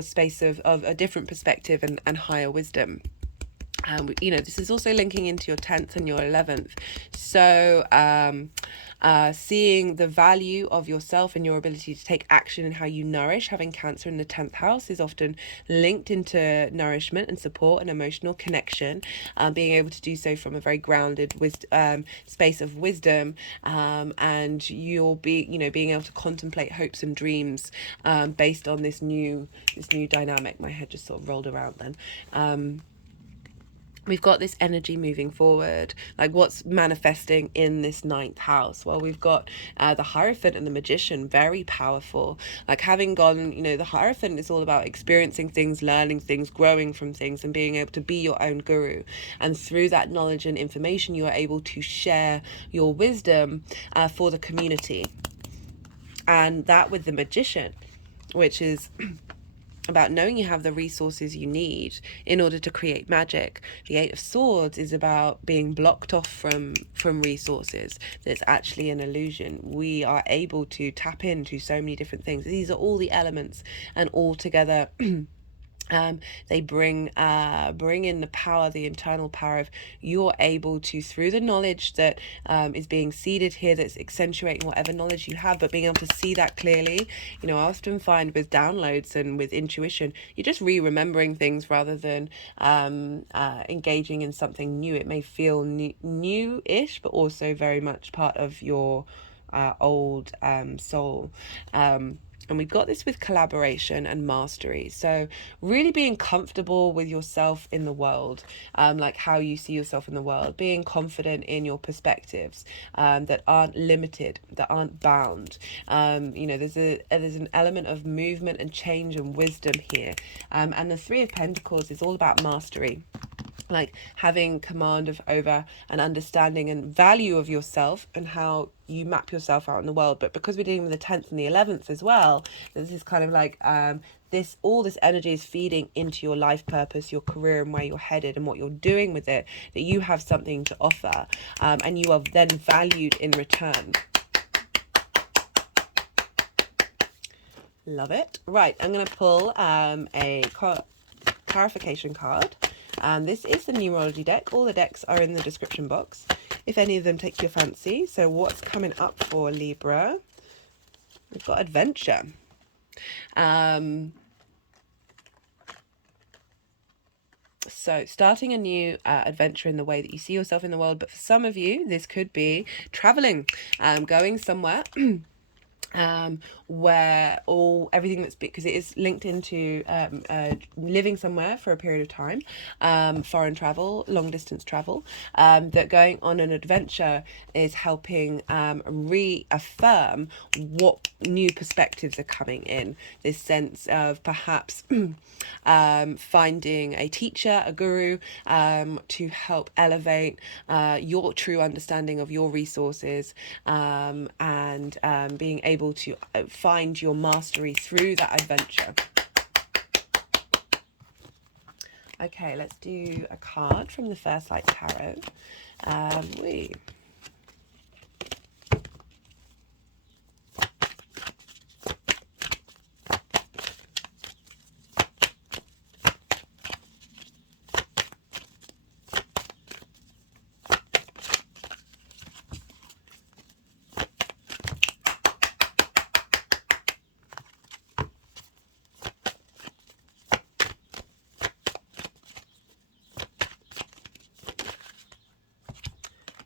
space of a different perspective and higher wisdom. This is also linking into your 10th and your 11th. So seeing the value of yourself and your ability to take action in how you nourish. Having Cancer in the 10th house is often linked into nourishment and support and emotional connection, being able to do so from a very grounded space of wisdom, and you'll be, being able to contemplate hopes and dreams based on this new dynamic. My head just sort of rolled around then. We've got this energy moving forward, like what's manifesting in this 9th house. Well, we've got the Hierophant and the Magician, very powerful. Like having gone, the Hierophant is all about experiencing things, learning things, growing from things, and being able to be your own guru. And through that knowledge and information, you are able to share your wisdom for the community. And that with the Magician, which is about knowing you have the resources you need in order to create magic. The 8 of Swords is about being blocked off from resources. That's actually an illusion. We are able to tap into so many different things. These are all the elements, and all together they bring in the power, the internal power of you're able to, through the knowledge that is being seeded here, that's accentuating whatever knowledge you have, but being able to see that clearly. I often find with downloads and with intuition, you're just remembering things rather than engaging in something new. It may feel new-ish, but also very much part of your old soul. And we've got this with collaboration and mastery. So really being comfortable with yourself in the world, like how you see yourself in the world, being confident in your perspectives that aren't limited, that aren't bound. There's an element of movement and change and wisdom here. And the 3 of Pentacles is all about mastery. Like having command over an understanding and value of yourself and how you map yourself out in the world. But because we're dealing with the 10th and the 11th as well, this is kind of like all this energy is feeding into your life purpose, your career, and where you're headed and what you're doing with it, that you have something to offer, and you are then valued in return. Love it. Right, I'm going to pull a clarification card. This is the numerology deck. All the decks are in the description box if any of them take your fancy. So what's coming up for Libra? We've got adventure. So starting a new adventure in the way that you see yourself in the world. But for some of you, this could be traveling, going somewhere where everything that's because it is linked into living somewhere for a period of time, foreign travel, long distance travel, that going on an adventure is helping reaffirm what new perspectives are coming in. This sense of perhaps finding a teacher, a guru, to help elevate your true understanding of your resources, and being able to find your mastery through that adventure. Okay, let's do a card from the First Light Tarot. We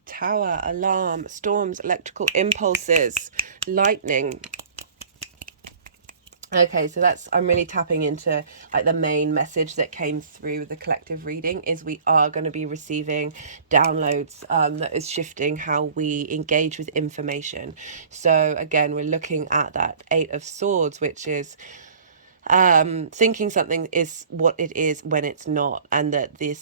Tower, alarm, storms, electrical impulses, lightning. Okay, so I'm really tapping into like the main message that came through with the collective reading is we are going to be receiving downloads that is shifting how we engage with information. So again, we're looking at that Eight of Swords, which is thinking something is what it is when it's not, and that the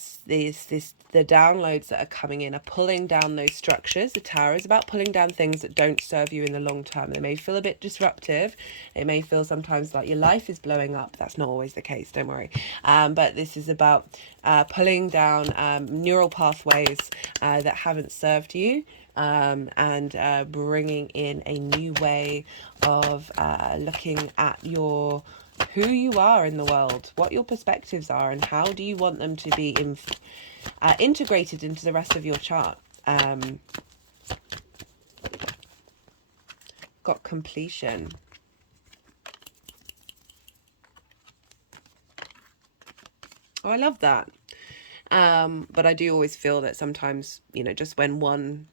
downloads that are coming in are pulling down those structures. The Tower is about pulling down things that don't serve you in the long term. They may feel a bit disruptive. It may feel sometimes like your life is blowing up. That's not always the case, don't worry. But this is about pulling down neural pathways that haven't served you, and bringing in a new way of looking at who you are in the world, what your perspectives are, and how do you want them to be integrated into the rest of your chart. Got completion. Oh, I love that. But I do always feel that sometimes, you know, just when one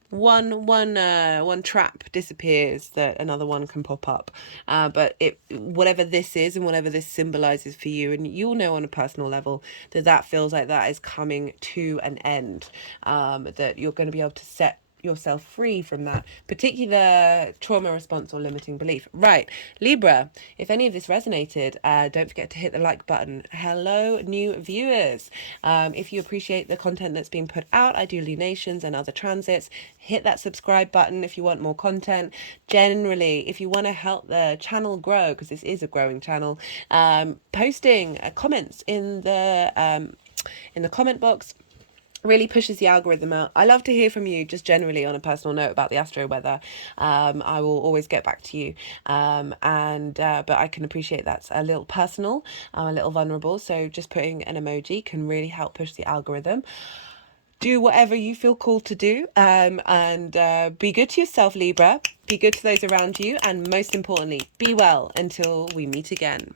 trap disappears, that another one can pop up. But whatever this is and whatever this symbolizes for you, and you'll know on a personal level that feels like that is coming to an end. That you're going to be able to set yourself free from that particular trauma response or limiting belief. Right, Libra, if any of this resonated, don't forget to hit the like button. Hello, new viewers. If you appreciate the content that's being put out, I do lunations and other transits. Hit that subscribe button if you want more content. Generally, if you want to help the channel grow, because this is a growing channel, posting comments in the comment box really pushes the algorithm out. I love to hear from you, just generally on a personal note about the astro weather. I will always get back to you, but I can appreciate that's a little personal, a little vulnerable, so just putting an emoji can really help push the algorithm. Do whatever you feel called to do, and be good to yourself, Libra. Be good to those around you, and most importantly, be well until we meet again.